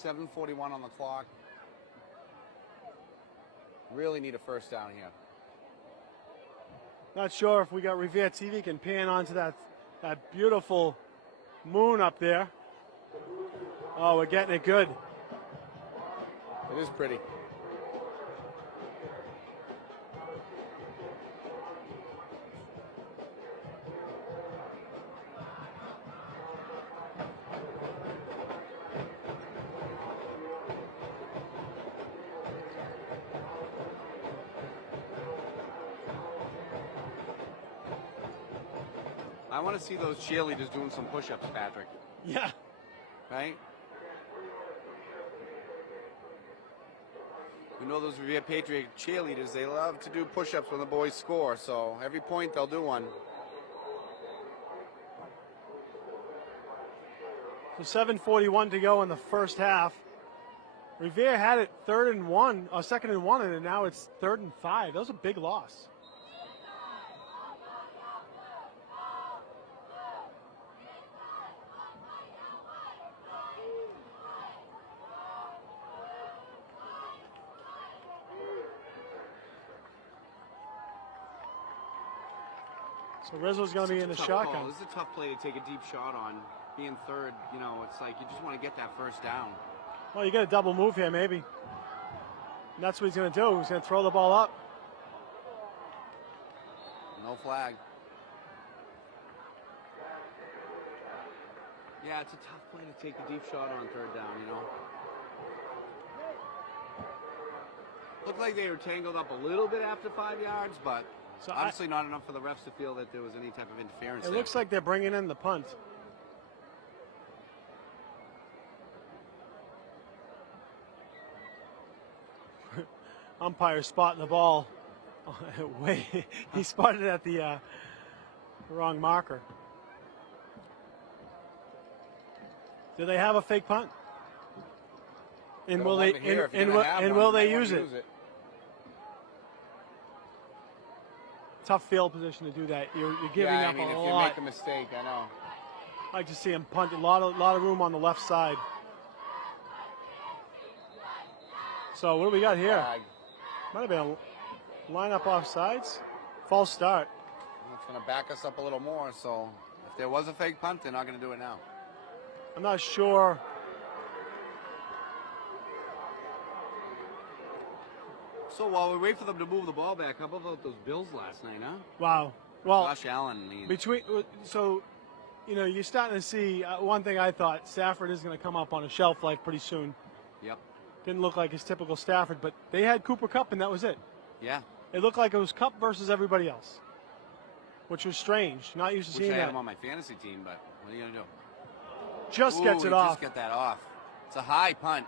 7:41 on the clock. Really need a first down here. Not sure if we got Revere TV can pan onto that beautiful moon up there. Oh, we're getting it good. It is pretty. I want to see those cheerleaders doing some push-ups, Patrick. Yeah. Right? We know those Revere Patriot cheerleaders, they love to do push-ups when the boys score, so every point they'll do one. So 7:41 to go in the first half. Revere had it second and 1, and now it's 3rd and 5. That was a big loss. So Rizzo's going to be in the Tough shotgun. call. This is a tough play to take a deep shot on. Being third, you know, it's like you just want to get that first down. Well, you get a double move here, maybe. And that's what he's going to do. He's going to throw the ball up. No flag. Yeah, it's a tough play to take a deep shot on third down, you know. Looked like they were tangled up a little bit after 5 yards, but So obviously not enough for the refs to feel that there was any type of interference It there. looks like they're bringing in the punt. Umpire spotting the ball. He spotted it at the wrong marker. Do they have a fake punt? And will they? And will they use it? Tough field position to do that. You're giving up I mean, a if lot. you make a mistake, I know. I like to see him punt. A lot of room on the left side. So what do we got here? Flag. Might have been a lineup off sides. False start. It's going to back us up a little more. So if there was a fake punt, they're not going to do it now. I'm not sure. So while we wait for them to move the ball back, how about those Bills last night, huh? Wow. Well, Josh Allen. I mean, you're starting to see one thing. I thought Stafford is going to come up on a shelf life pretty soon. Yep. Didn't look like his typical Stafford, but they had Cooper Kupp, and that was it. Yeah. It looked like it was Kupp versus everybody else, which was strange. Not used to Wish seeing I had that. him on my fantasy team, but what are you going to do? Just gets it off. Just get that off. It's a high punt.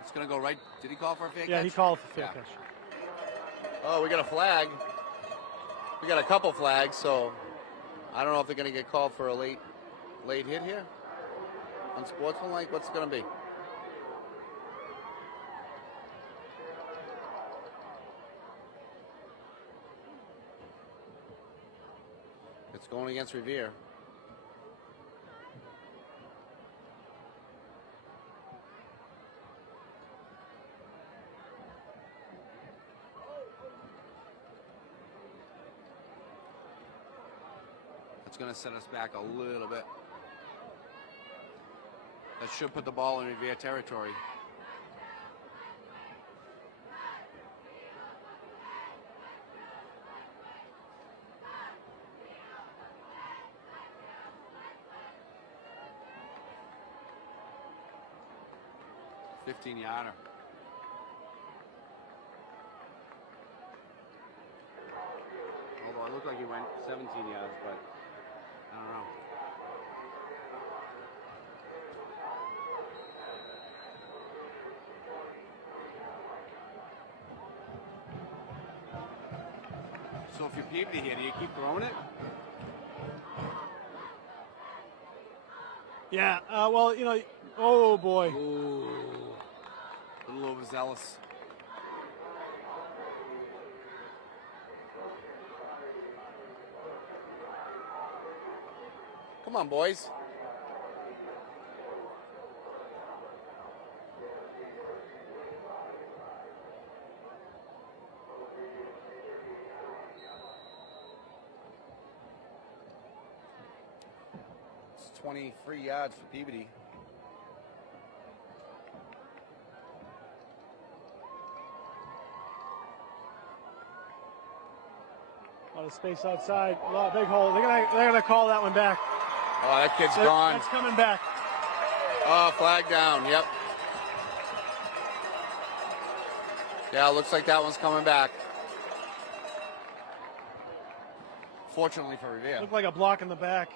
It's going to go right. Did he call for a fake catch? Yeah, he called for fake catch. Oh, we got a flag. We got a couple flags, so I don't know if they're going to get called for a late hit here. Unsportsmanlike, what's it going to be? It's going against Revere. It's going to set us back a little bit. That should put the ball in Revere territory. $15-yarder. Although it looked like he went 17 yards, but I don't know. So if you're Peabody here, do you keep throwing it? Yeah, well, oh boy. Ooh, a little overzealous. Come on, boys. It's 23 yards for Peabody. A lot of space outside. A lot of big hole. They're gonna call that one back. Oh, that kid's gone. That's coming back. Oh, flag down. Yep. Yeah, looks like that one's coming back. Fortunately for Revere. Looked like a block in the back.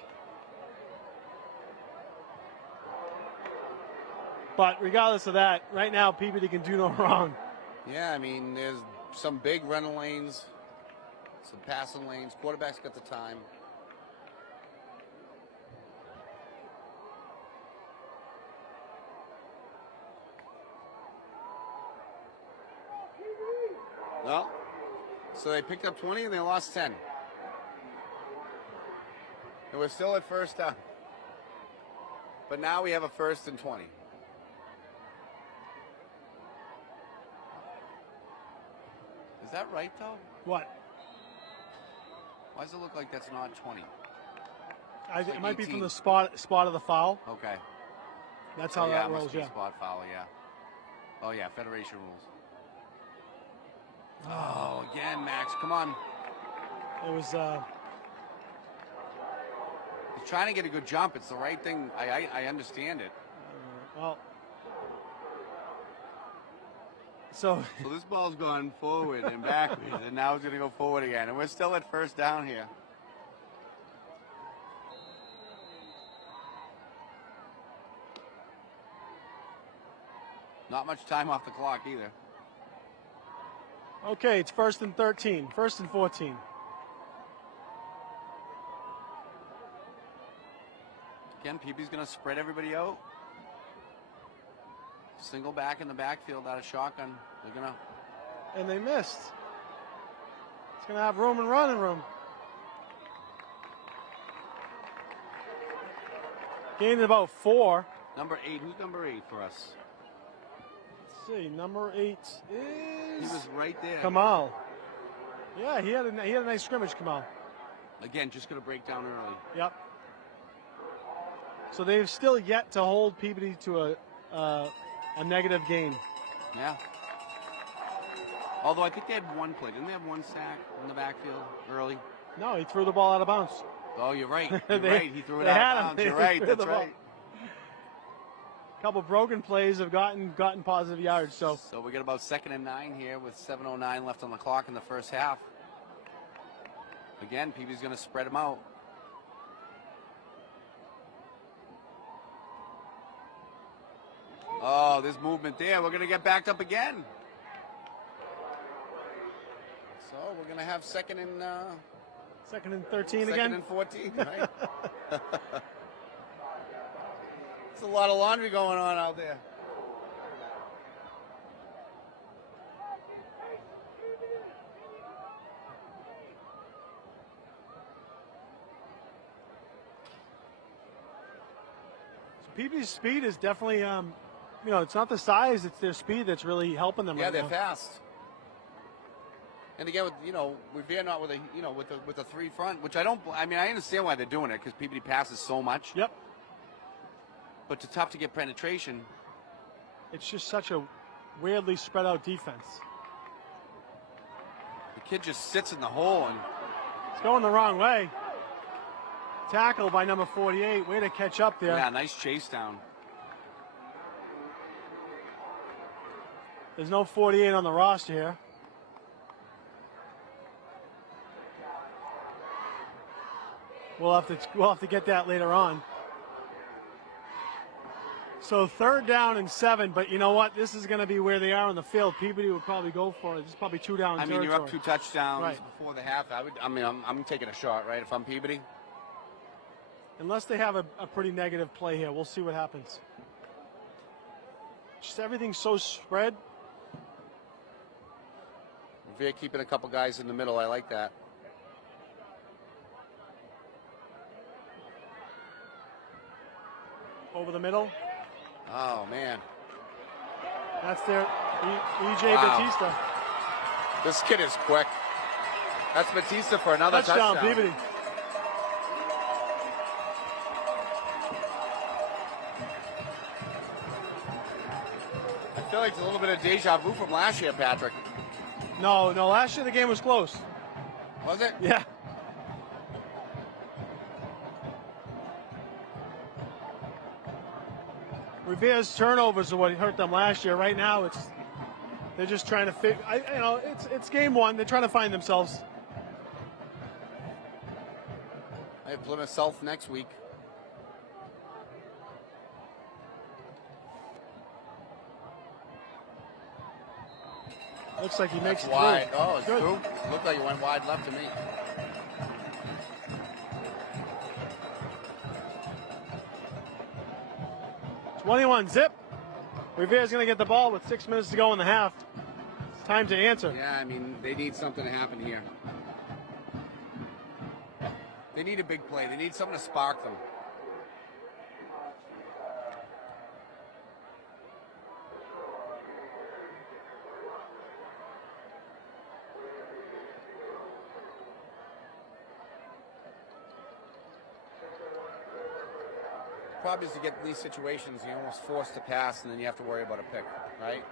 But regardless of that, right now Peabody can do no wrong. Yeah, I mean, there's some big running lanes, some passing lanes. Quarterback's got the time. Well, so they picked up 20 and they lost 10. And we're still at first down. But now we have a 1st and 20. Is that right, though? What? Why does it look like that's not 20? It might be 18. from the spot of the foul. Okay. That's how that it rolls, must be yeah. spot foul, yeah. Oh, yeah, Federation rules. Oh, again, Max, come on. It was... He's trying to get a good jump. It's the right thing. I understand it. well... So this ball's gone forward and backwards, and now it's going to go forward again. And we're still at first down here. Not much time off the clock either. Okay, it's 1st and 13. 1st and 14. Again, Peabody's going to spread everybody out. Single back in the backfield out of shotgun. They're going to... And they missed. It's going to have room and running room. Gained about 4. Number 8. Who's number 8 for us? Let's see. Number 8 He is... was right there. Kamal. Yeah, he had a nice scrimmage, Kamal. Again, just going to break down early. Yep. So they've still yet to hold Peabody to a negative gain. Yeah. Although I think they had one play. Didn't they have one sack in the backfield early? No, he threw the ball out of bounds. Oh, you're right. You're right. He threw it they out had of him. bounds. They You're right. threw That's the ball. right. A couple broken plays have gotten positive yards. So we get about 2nd and 9 here with 7:09 left on the clock in the first half. Again, Peabody's going to spread them out. Oh, there's movement there. We're going to get backed up again. So we're going to have 2nd and 2nd and 13 2nd again. and 14, right? It's a lot of laundry going on out there. So Peabody's speed is definitely, it's not the size, it's their speed that's really helping them Yeah, right they're now. fast. And again, with Revere not with a 3 front, which I understand why they're doing it because Peabody passes so much. Yep. But it's tough to get penetration. It's just such a weirdly spread out defense. The kid just sits in the hole and It's going the wrong way. Tackle by number 48. Way to catch up there. yeah, nice chase down. There's no 48 on the roster here. We'll have to get that later on. So 3rd down and 7, but you know what? This is going to be where they are on the field. Peabody would probably go for it. This is probably 2 down. I mean, you're up 2 touchdowns Right. before the half. I'm taking a shot, right? If I'm Peabody. Unless they have a pretty negative play here. We'll see what happens. Just everything's so spread. Revere keeping a couple guys in the middle. I like that. Over the middle. Oh, man. That's their E.J. Wow. Batista. This kid is quick. That's Batista for another touchdown. Peabody. I feel like it's a little bit of deja vu from last year, Patrick. No, last year the game was close. Was it? Yeah. Revere's turnovers are what hurt them last year. Right now, they're just trying to figure. It's game 1. They're trying to find themselves. I have Plymouth South next week. Looks like he makes That's it wide. through. Oh, it's Good. through. Looked like it went wide left to me. It's 21 zip. Revere's going to get the ball with 6 minutes to go in the half. It's time to answer. Yeah, I mean, they need something to happen here. They need a big play. They need something to spark them. problem is you get in these situations, you're almost forced to pass, and then you have to worry about a pick, right?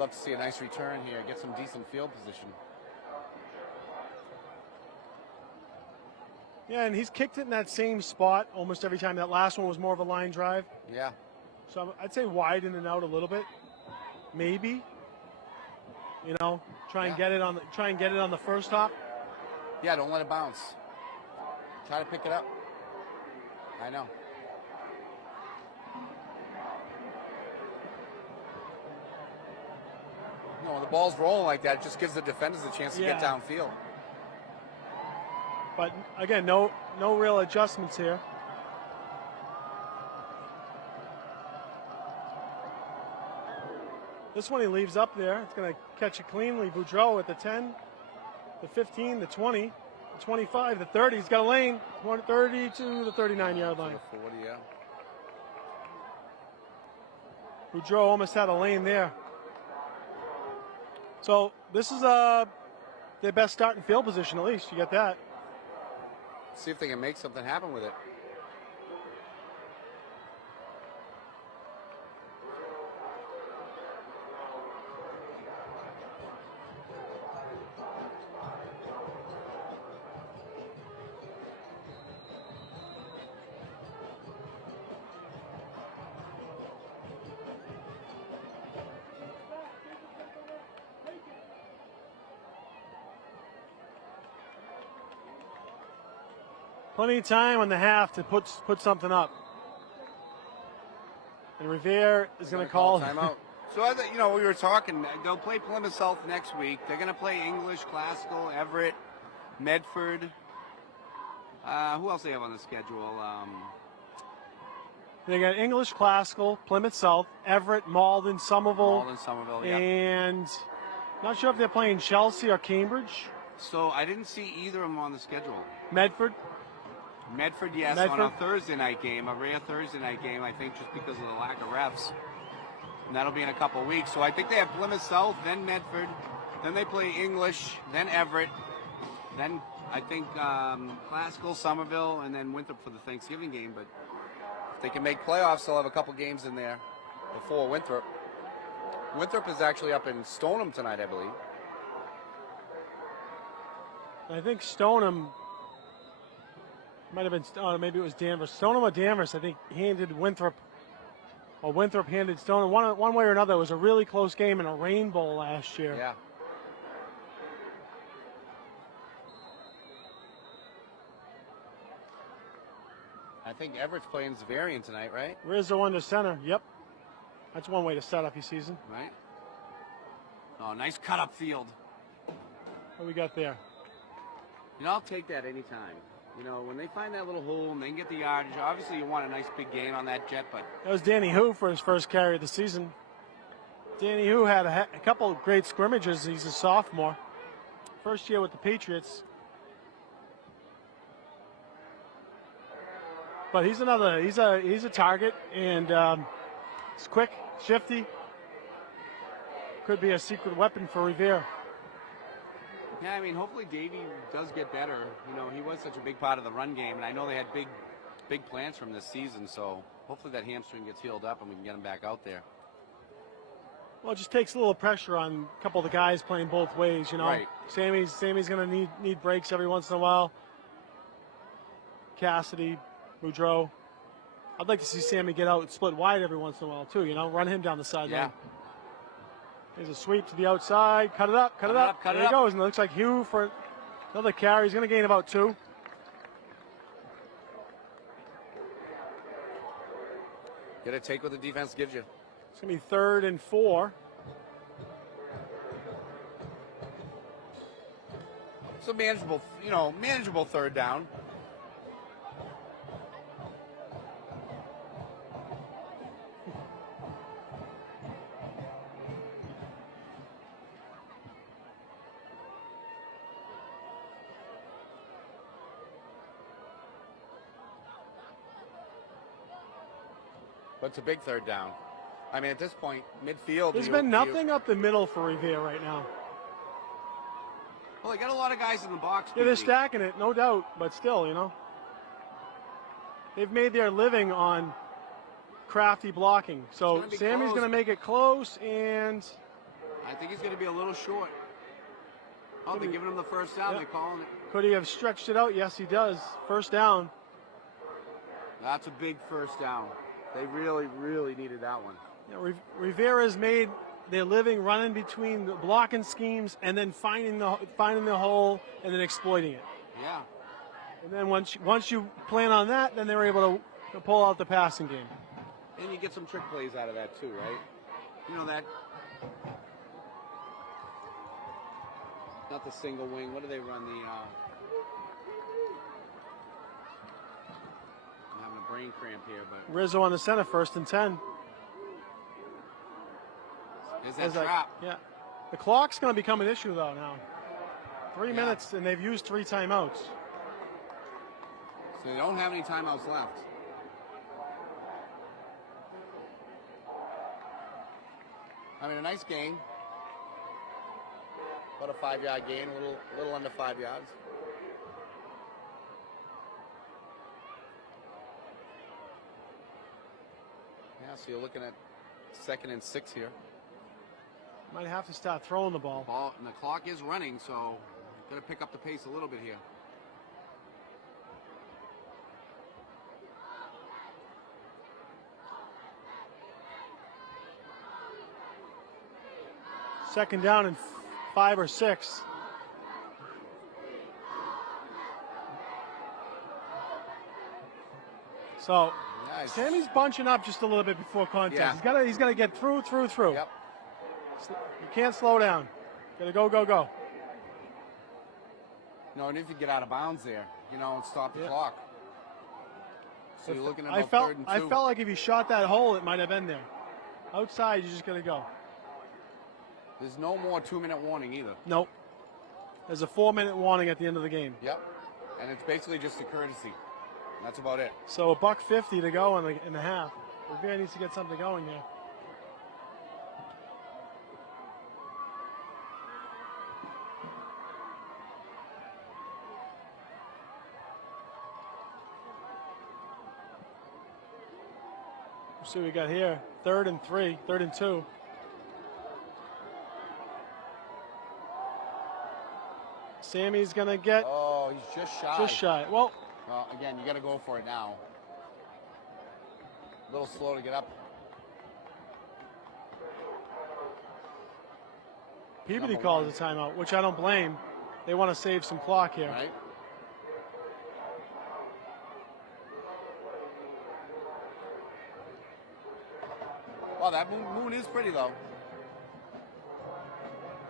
Love to see a nice return here, get some decent field position. Yeah, and he's kicked it in that same spot almost every time. That last one was more of a line drive. Yeah. So I'd say widen and out a little bit, maybe. You know, try and get it on the first hop. Yeah, don't let it bounce. Try to pick it up. I know. You know, when the ball's rolling like that, it just gives the defenders a chance to get downfield. But again, no real adjustments here. This one he leaves up there. It's going to catch it cleanly. Boudreau at the 10, the 15, the 20, the 25, the 30. He's got a lane. 30 to the 39-yard line. The 40, yeah. Boudreau almost had a lane there. So this is their best starting field position, at least. You get that. See if they can make something happen with it. Plenty of time on the half to put something up. And Revere is going to call timeout. So, you know, we were talking, they'll play Plymouth South next week. They're going to play English, Classical, Everett, Medford. Who else do they have on the schedule? They got English, Classical, Plymouth South, Everett, Malden, Somerville. Yeah. And not sure if they're playing Chelsea or Cambridge. So I didn't see either of them on the schedule. Medford, yes, on a Thursday night game, a rare Thursday night game, I think, just because of the lack of refs. And that'll be in a couple of weeks. So I think they have Plymouth South, then Medford, then they play English, then Everett, then I think Classical, Somerville, and then Winthrop for the Thanksgiving game. But if they can make playoffs, they'll have a couple games in there before Winthrop. Winthrop is actually up in Stoneham tonight, I believe. I think Stoneham might have been, maybe it was Danvers. Stoneham or Danvers, I think, handed Winthrop, or Winthrop handed Stoneham. One way or another, it was a really close game in a Rain Bowl last year. Yeah. I think Everett's playing Zavarian tonight, right? Rizzo under center, yep. That's one way to start off your season. Right. Oh, nice cut up field. What we got there? You know, I'll take that anytime. You know, when they find that little hole and they can get the yardage, obviously you want a nice big gain on that jet, but... That was Danny Hu for his first carry of the season. Danny Hu had a couple of great scrimmages. He's a sophomore. First year with the Patriots. But he's a target, and he's quick, shifty. Could be a secret weapon for Revere. Yeah, I mean, hopefully Davey does get better. You know, he was such a big part of the run game, and I know they had big plans from this season, so hopefully that hamstring gets healed up and we can get him back out there. Well, it just takes a little pressure on a couple of the guys playing both ways, you know. Right. Sammy's going to need breaks every once in a while. Cassidy, Boudreau. I'd like to see Sammy get out and split wide every once in a while, too, you know, run him down the sideline. Yeah. There's a sweep to the outside. Cut it up. There he goes. And it looks like Hugh for another carry. He's going to gain about 2. Got to take what the defense gives you. It's going to be 3rd and 4. So manageable third down. But it's a big third down. I mean, at this point, midfield. There's been nothing up the middle for Revere right now. Well, they got a lot of guys in the box. Yeah, they're stacking it, no doubt, but still, you know. They've made their living on crafty blocking. So Sammy's going to make it close, and I think he's going to be a little short. Oh, they're giving him the first down. They're calling it. Could he have stretched it out? Yes, he does. First down. That's a big first down. They really, really needed that one. Yeah, Revere has made their living running between the blocking schemes and then finding the hole and then exploiting it. Yeah. And then once you plan on that, then they're able to pull out the passing game. And you get some trick plays out of that too, right? You know that. Not the single wing. What do they run? I'm having a brain cramp here, but Rizzo on the center, 1st and 10. There's that trap. Yeah. The clock's going to become an issue though now. 3 minutes, and they've used 3 timeouts. So they don't have any timeouts left. I mean, a nice gain. About a 5-yard gain, a little under 5 yards. Yeah, so you're looking at 2nd and 6 here. Might have to start throwing the ball. And the clock is running, so got to pick up the pace a little bit here. Second down and 5 or 6. So nice. Sammy's bunching up just a little bit before contact. Yeah. He's got to get through. Yep. You can't slow down. Got to go. No, and if you get out of bounds there, you know, and stop the clock. So you're looking at about 3rd and 2. I felt like if you shot that hole, it might have been there. Outside, you just got to go. There's no more 2-minute warning either. Nope. There's a 4-minute warning at the end of the game. Yep. And it's basically just a courtesy. And that's about it. So $1.50 to go in the half. Revere needs to get something going there. Let's see what we got here. 3rd and 3, 3rd and 2. Sammy's going to get... Oh, he's just shy. Just shy. Well, again, you got to go for it now. A little slow to get up. Peabody calls a timeout, which I don't blame. They want to save some clock here. Right. Well, that moon is pretty, though.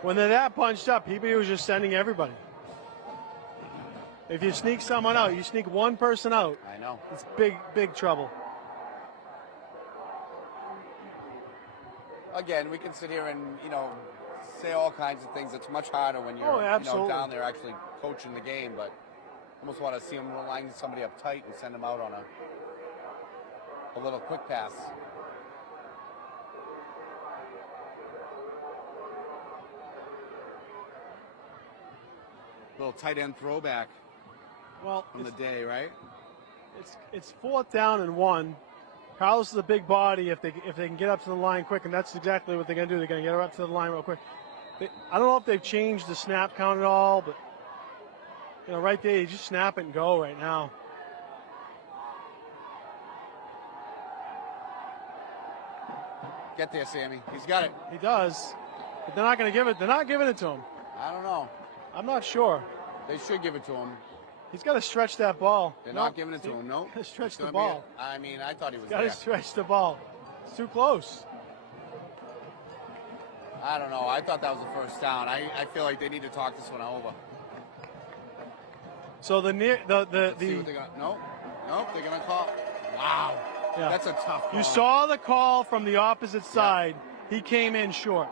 When they're that bunched up, Peabody was just sending everybody. If you sneak someone out, you sneak one person out. I know. It's big trouble. Again, we can sit here and, you know, say all kinds of things. It's much harder when you're down there actually coaching the game, but almost want to see them line somebody up tight and send them out on a little quick pass. Little tight end throwback from the day, right? It's 4th down and 1. Carlos is a big body if they can get up to the line quick, and that's exactly what they're going to do. They're going to get her up to the line real quick. I don't know if they've changed the snap count at all, but you know, right there, you just snap it and go right now. Get there, Sammy. He's got it. He does, but they're not going to give it. They're not giving it to him. I don't know. I'm not sure. They should give it to him. He's got to stretch that ball. They're not giving it to him. No. Stretch the ball. I mean, I thought he was got to stretch the ball. It's too close. I don't know. I thought that was the first down. I feel like they need to talk this one over. So Let's see what they're gonna, nope, they're gonna call. Wow, that's a tough call. You saw the call from the opposite side. He came in short.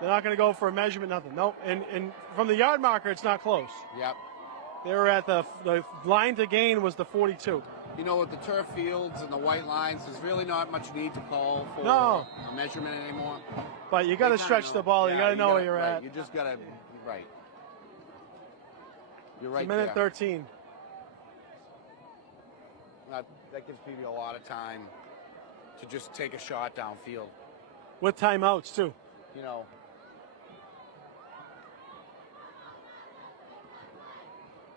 They're not going to go for a measurement, nothing. Nope. And from the yard marker, it's not close. Yep. They were at the line to gain was the 42. You know, with the turf fields and the white lines, there's really not much need to call for No. a measurement anymore. But you got to stretch the ball. Yeah, you got to know where you're right. at. You just got to, right. You're right It's a minute there. 13. That gives Peabody a lot of time to just take a shot downfield. With timeouts, too. You know.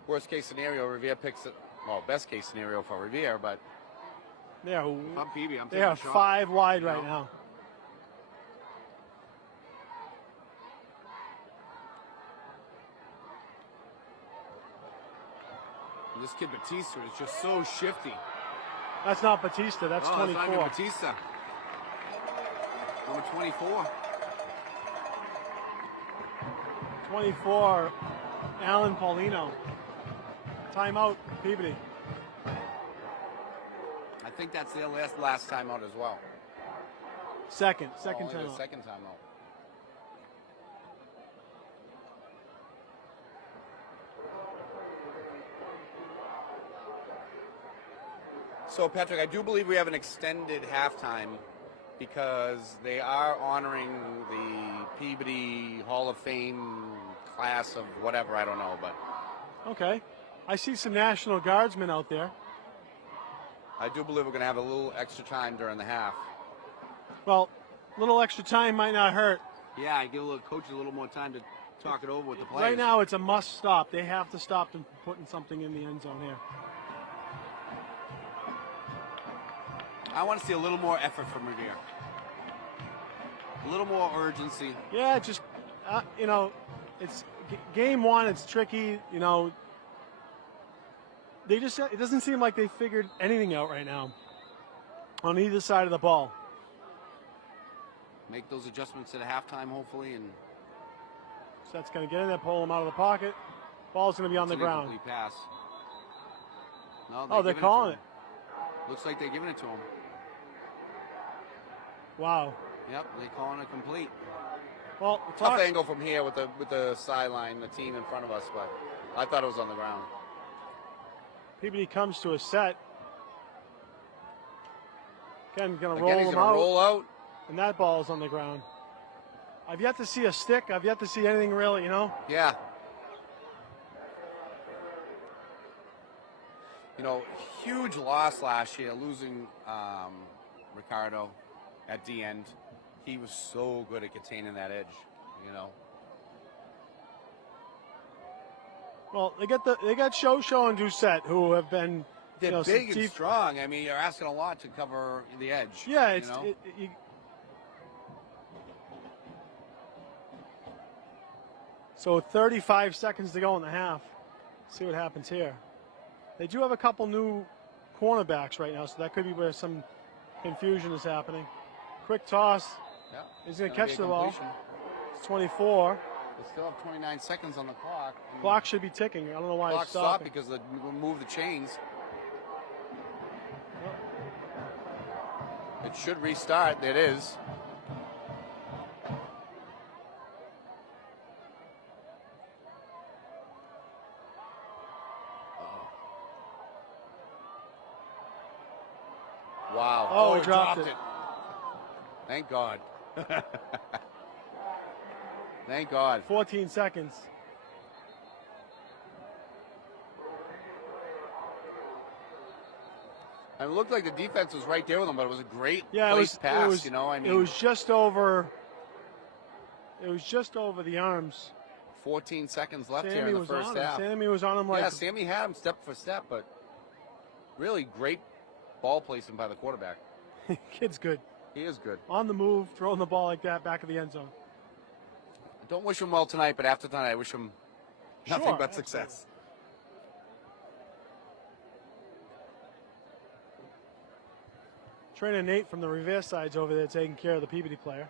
Worst case scenario, Revere picks it. Well, best case scenario for Revere, but Yeah, I'm Peabody. I'm they taking are a shot. 5 wide You know? right now. And this kid Batista is just so shifty. That's not Batista. That's 24. That's not even Batista. Number 24. 24, Alan Paulino. Timeout, Peabody. I think that's their last timeout as well. Second Only timeout. the second timeout. So, Patrick, I do believe we have an extended halftime because they are honoring the Peabody Hall of Fame class of whatever, I don't know, but Okay. I see some National Guardsmen out there. I do believe we're going to have a little extra time during the half. Well, a little extra time might not hurt. Yeah, I give coaches a little more time to talk it over with the players. Right now, it's a must stop. They have to stop them from putting something in the end zone here. I want to see a little more effort from Revere. A little more urgency. Yeah, just, it's game one. It's tricky. It doesn't seem like they figured anything out right now on either side of the ball. Make those adjustments at halftime, hopefully, and So that's going to get in there, pull him out of the pocket. Ball's going to be on the it's an ground. incomplete pass. No, Oh, they're giving calling to him. Looks like they're giving it to him. Wow. Yep, they're calling it complete. Well, Tough angle from here with the sideline, the team in front of us, but I thought it was on the ground. Peabody comes to a set. Again, going to Again, roll he's him going to out, roll out. and that ball is on the ground. I've yet to see a stick. I've yet to see anything really, Yeah. Huge loss last year, losing Ricardo at the end. He was so good at containing that edge, Well, they got Show and Doucette, who have been They're some big and deep- strong. I mean, you're asking a lot to cover the edge. Yeah, you it's know? So 35 seconds to go in the half. See what happens here. They do have a couple new cornerbacks right now, so that could be where some confusion is happening. Quick toss. Yeah, He's going to gonna catch be a the ball. completion. It's 24. They still have 29 seconds on the clock. Clock should be ticking. I don't know why Clock it's stopped stopping. because they moved the chains. It should restart. It is. Wow. Oh, he dropped it. Thank God. Thank God. 14 seconds. It looked like the defense was right there with them, but it was a great Yeah, placed pass. it was, I it was just over. It was just over the arms. 14 seconds left here Sammy in the was first on half. him. Sammy was on him like. Yeah, Sammy had him step for step, but really great ball placement by the quarterback. Kid's good. He is good. On the move, throwing the ball like that back of the end zone. I don't wish him well tonight, but after tonight, I wish him nothing Sure, but success. Trainer Nate from the Revere side's over there taking care of the Peabody player.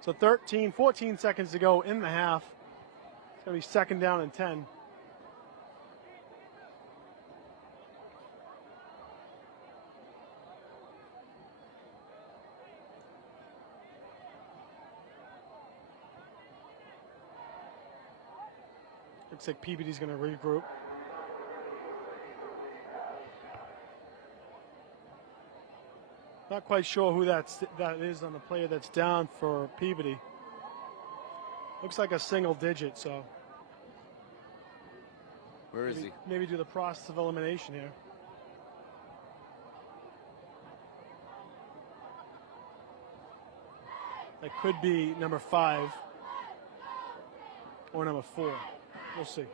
So 14 seconds to go in the half. It's going to be second down and 10. Looks like Peabody's going to regroup. Not quite sure who that is on the player that's down for Peabody. Looks like a single digit, so. Where is he? Maybe do the process of elimination here. That could be number 5 or number 4. We'll see.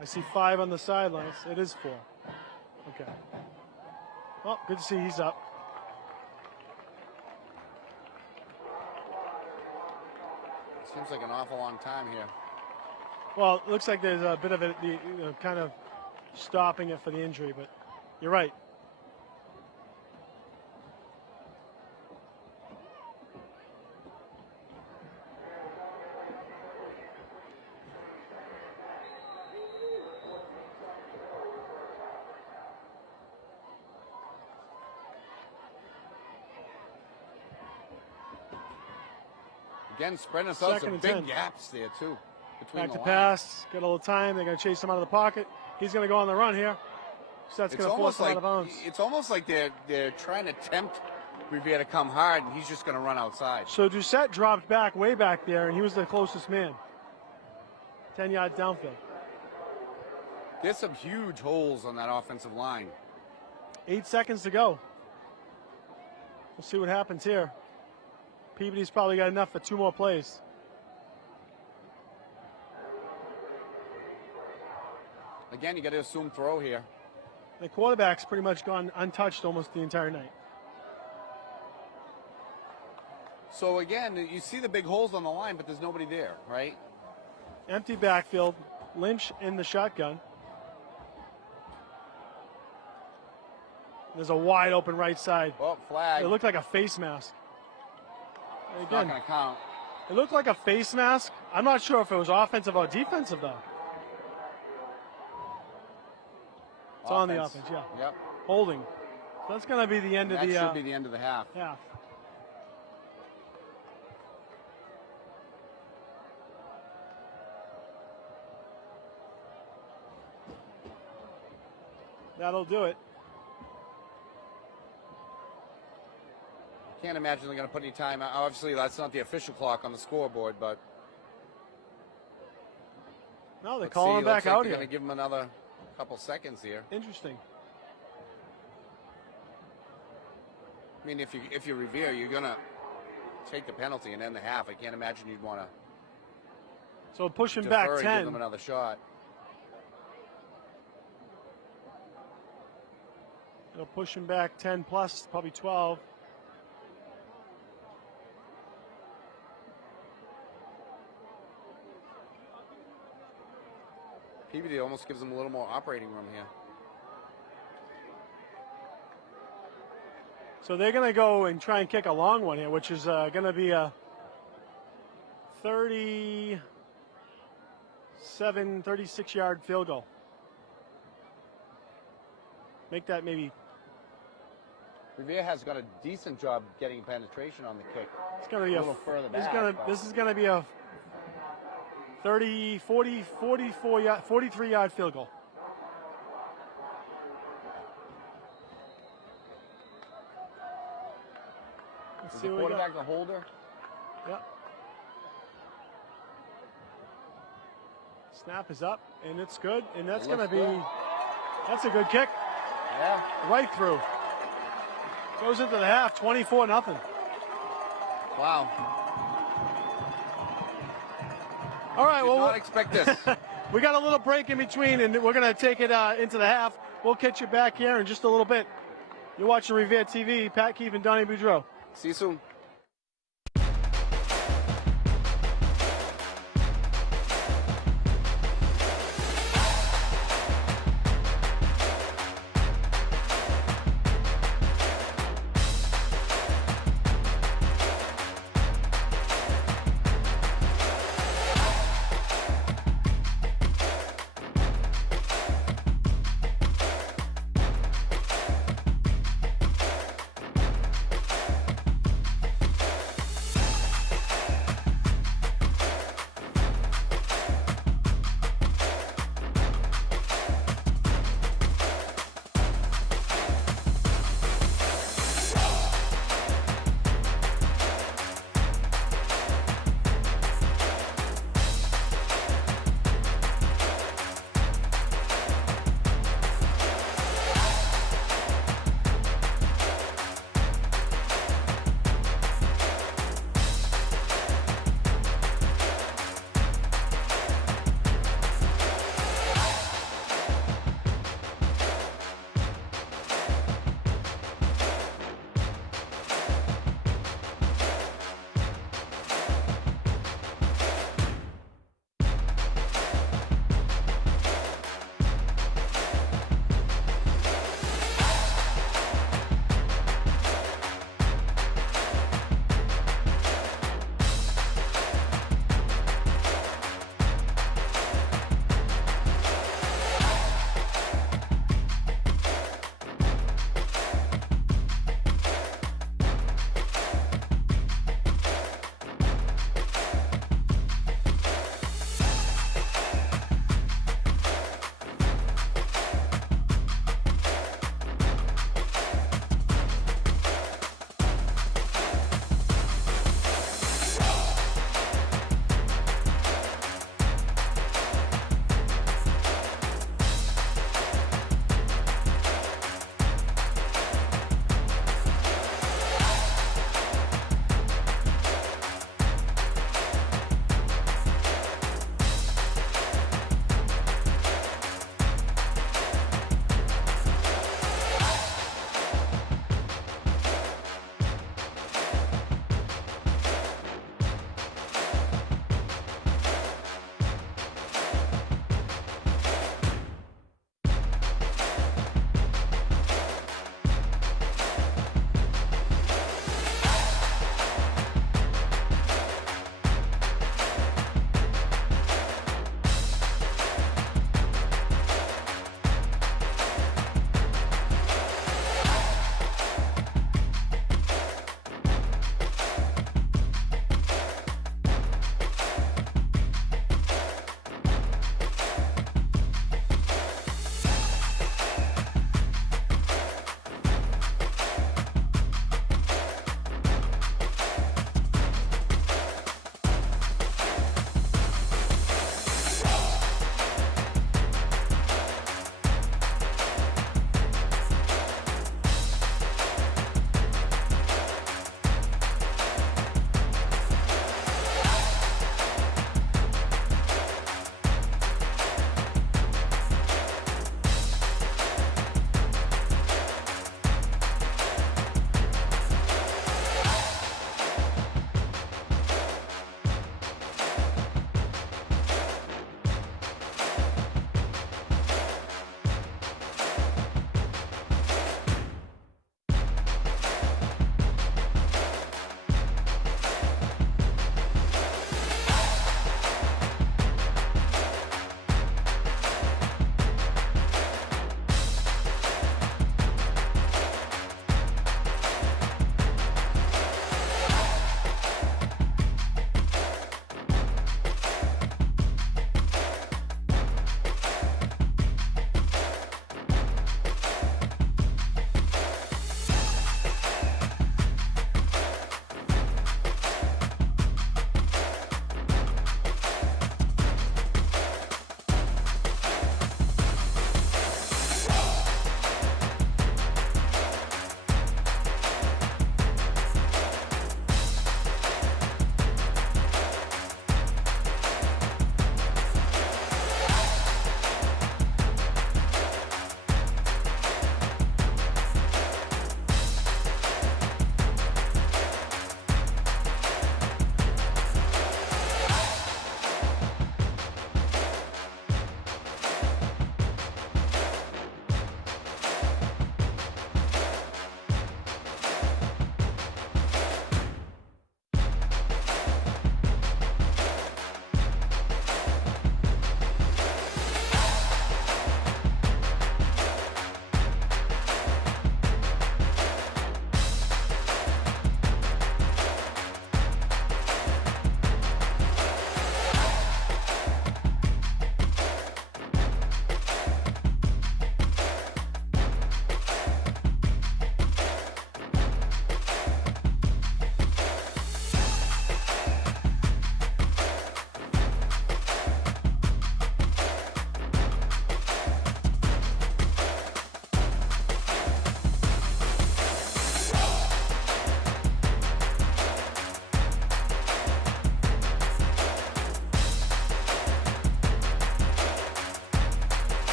I see 5 on the sidelines. It is 4. Okay. Well, good to see he's up. Seems like an awful long time here. Well, it looks like there's a bit of kind of stopping it for the injury, but you're right. Again, spreading us out some big 10. gaps there, too. Between Back the to lines. pass. Got a little time. They're going to chase him out of the pocket. He's going to go on the run here. So that's going to force him out of bounds. It's almost like they're trying to tempt Revere to come hard, and he's just going to run outside. So Doucette dropped back, way back there, and he was the closest man. 10 yards downfield. There's some huge holes on that offensive line. 8 seconds to go. We'll see what happens here. Peabody's probably got enough for 2 more plays. Again, you got to assume throw here. The quarterback's pretty much gone untouched almost the entire night. So again, you see the big holes on the line, but there's nobody there, right? Empty backfield. Lynch in the shotgun. There's a wide open right side. Oh, flag. It looked like a face mask. It's not going to count. It looked like a face mask. I'm not sure if it was offensive or defensive, though. It's on the offense, yeah. Yep. Holding. So that's going to be the end of the... That should be the end of the half. Yeah. That'll do it. Can't imagine they're going to put any time out. Obviously, that's not the official clock on the scoreboard, but... No, they're calling him back out here. They're here. going to give him another couple seconds here. Interesting. I mean, if you Revere, you're going to take the penalty and end the half. I can't imagine you'd want to... So push him back 10. Give them another shot. It'll push him back 10 plus, probably 12. Peabody almost gives them a little more operating room here. So they're going to go and try and kick a long one here, which is going to be a 36-yard field goal. Make that maybe. Revere has got a decent job getting penetration on the kick. It's going to be a little further back. This is going to be a 43-yard field goal. Is the quarterback the holder? Yeah. Snap is up, and it's good, and that's going to be, that's a good kick. Yeah. Right through. Goes into the half, 24-0. Wow. All right, Did not expect this. We got a little break in between, and we're going to take it into the half. We'll catch you back here in just a little bit. You're watching Revere TV. Pat Keefe and Donnie Boudreau. See you soon.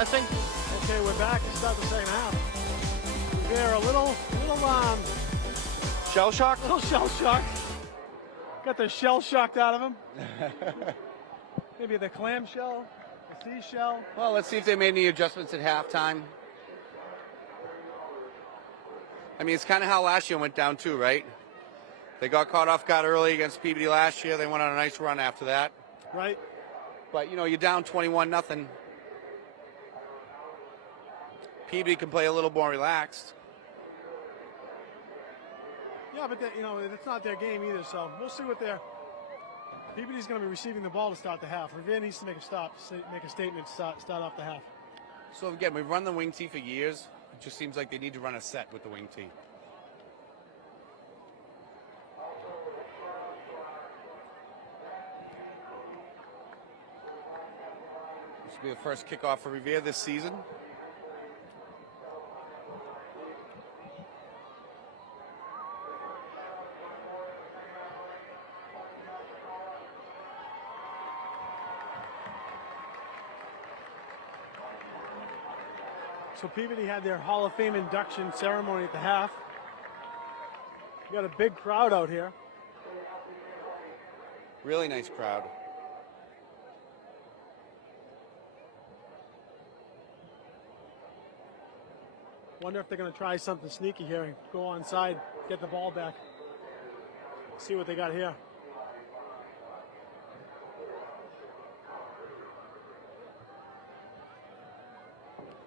guessing. Okay, we're back to start the second half. Revere a little Shell shock? little shell shock. Got the shell shocked out of him. Maybe the clam shell, the seashell. Well, let's see if they made any adjustments at halftime. I mean, it's kind of how last year went down too, right? They got caught off guard early against Peabody last year. They went on a nice run after that. Right. But, you know, you're down 21-0. Peabody can play a little more relaxed. Yeah, but you know, it's not their game either, so we'll see what they're. Peabody's going to be receiving the ball to start the half. Revere needs to make a stop, make a statement to start off the half. So, again, we've run the wing tee for years. It just seems like they need to run a set with the wing tee. This will be the first kickoff for Revere this season. So Peabody had their Hall of Fame induction ceremony at the half. We got a big crowd out here. Really nice crowd. Wonder if they're going to try something sneaky here and go onside, get the ball back. See what they got here.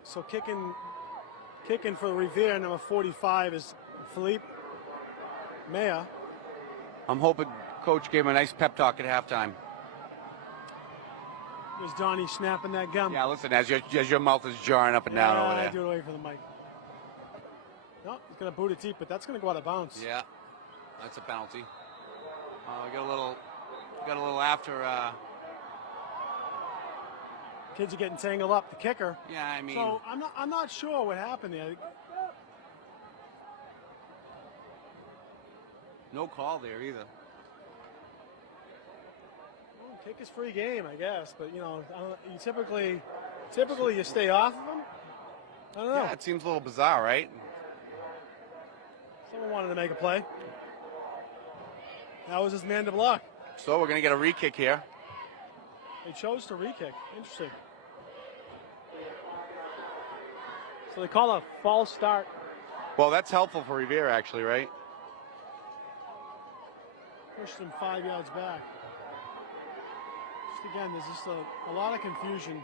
So kicking for Revere, number 45 is Philippe Maya. I'm hoping Coach gave him a nice pep talk at halftime. There's Donnie snapping that gum. Yeah, listen, as your mouth is jarring up and down over there. Do it away from the mic. No, he's going to boot it deep, but that's going to go out of bounds. Yeah, that's a penalty. We got a little after. Kids are getting tangled up. The kicker. Yeah, I mean. So I'm not sure what happened there. No call there either. Well, kick is free game, I guess. But you know, you typically you stay off of them. I don't know. Yeah, it seems a little bizarre, right? Someone wanted to make a play. That was his man to block. So we're going to get a re-kick here. They chose to re-kick. Interesting. So they call a false start. Well, that's helpful for Revere, actually, right? Push them 5 yards back. Just again, there's just a lot of confusion.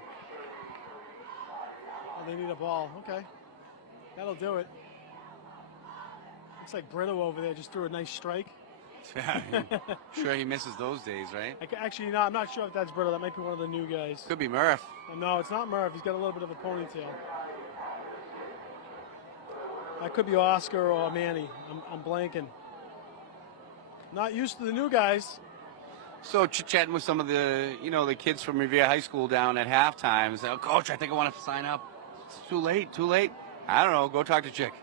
Oh, they need a ball. Okay. That'll do it. Looks like Brito over there just threw a nice strike. Yeah, sure he misses those days, right? Actually, no, I'm not sure if that's Brito. That might be one of the new guys. Could be Murph. No, it's not Murph. He's got a little bit of a ponytail. That could be Oscar or Manny. I'm blanking. Not used to the new guys. So chit-chatting with some of the, the kids from Revere High School down at halftime. Say, oh, Coach, I think I want to sign up. It's too late. I don't know. Go talk to Chick.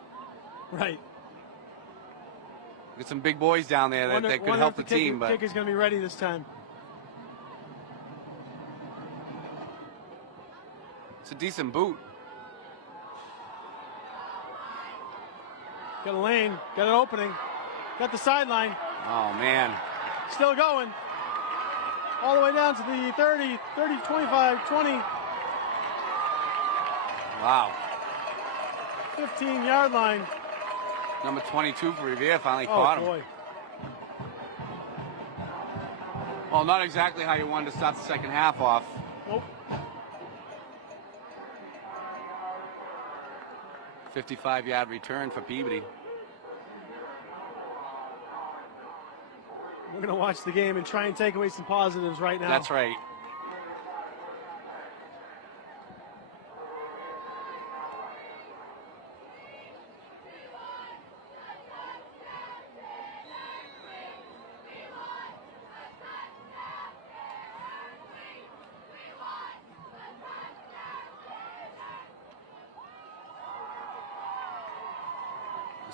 Right. Get some big boys down there that could help the team. Kick is going to be ready this time. It's a decent boot. Got a lane, got an opening, got the sideline. Oh, man. Still going. All the way down to the 30, 25, 20. Wow. 15-yard line. Number 22 for Revere finally caught him. Boy. Well, not exactly how you wanted to start the second half off. Nope. 55-yard return for Peabody. We're going to watch the game and try and take away some positives right now. That's right.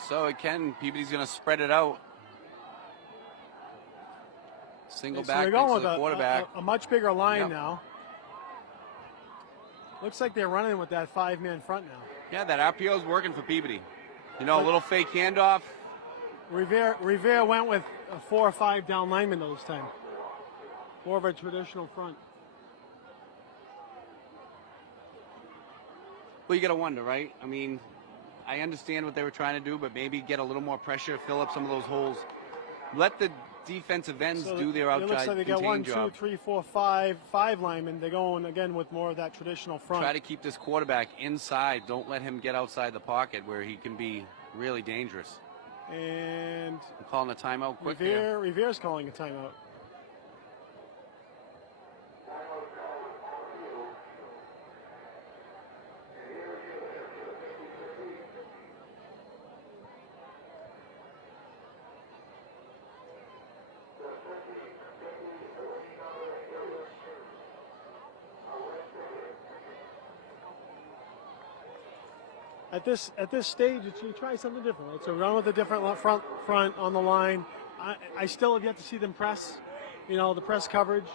So again, Peabody's going to spread it out. Single back they're going to with the quarterback. a much bigger line now. Looks like they're running with that 5-man front now. Yeah, that RPO is working for Peabody. You know, a little fake handoff. Revere went with a 4 or 5 down linemen this time. More of a traditional front. Well, you got to wonder, right? I mean, I understand what they were trying to do, but maybe get a little more pressure, fill up some of those holes. Let the defensive ends do their outside It looks like they got 1, 2, job. 3, 4, 5 linemen. They're going again with more of that traditional front. Try to keep this quarterback inside. Don't let him get outside the pocket where he can be really dangerous. And I'm calling a timeout quick here. Revere's calling a timeout. At this stage, you try something different. Right? So run with a different front on the line. I still have yet to see them press. You know, the press coverage.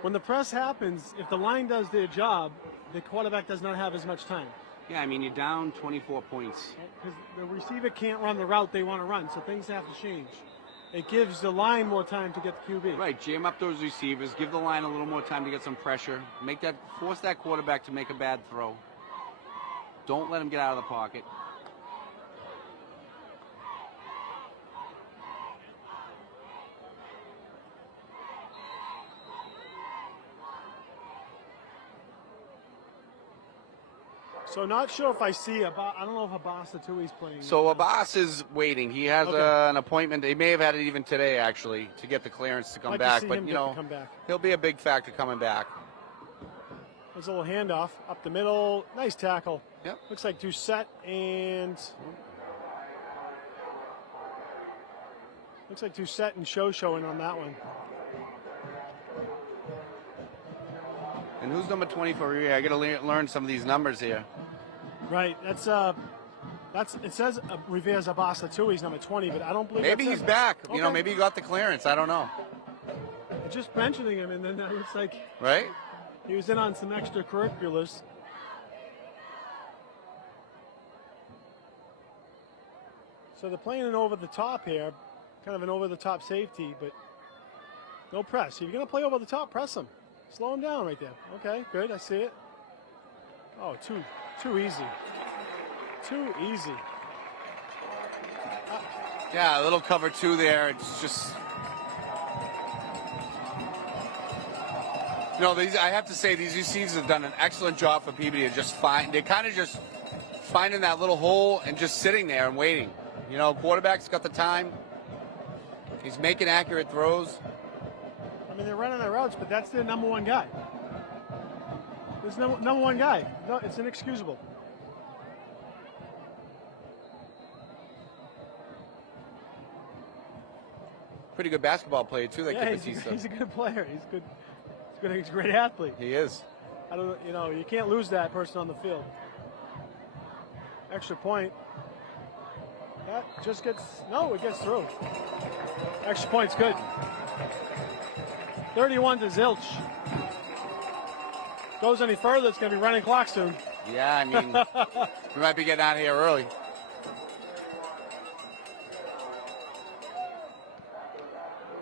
When the press happens, if the line does their job, the quarterback does not have as much time. Yeah, I mean, you're down 24 points. Because the receiver can't run the route they want to run, so things have to change. It gives the line more time to get the QB. Right, jam up those receivers, give the line a little more time to get some pressure, force that quarterback to make a bad throw. Don't let him get out of the pocket. So not sure if I see I don't know if Abbas Atui's playing. So Abbas is waiting. He has an appointment. He may have had it even today, actually, to get the clearance to come back. But, you know, he'll be a big factor coming back. There's a little handoff up the middle. Nice tackle. Yep. Looks like Doucette and Show in on that one. And who's number 20 for Revere? I got to learn some of these numbers here. Right. That's it says Revere's Abbas Atui's number 20, but I don't believe. Maybe he's back. Okay. You know, maybe he got the clearance. I don't know. Just mentioning him, and then it looks like right. He was in on some extracurriculars. So they're playing an over the top here, kind of an over the top safety, but no press. If you're going to play over the top, press him. Slow him down right there. Okay, good. I see it. Oh, too easy. Too easy. Yeah, a little cover 2 there. It's just. You know, I have to say, these receivers have done an excellent job for Peabody to just they're kind of just finding that little hole and just sitting there and waiting. You know, quarterback's got the time. He's making accurate throws. I mean, they're running their routes, but that's their number one guy. There's number one guy. No, it's inexcusable. Pretty good basketball player, too, that kid Batista. He's a good player. He's good. He's a great athlete. He is. You can't lose that person on the field. Extra point. That just it gets through. Extra point's good. 31 to Zilch. Goes any further, it's going to be running clock soon. Yeah, I mean, we might be getting out of here early.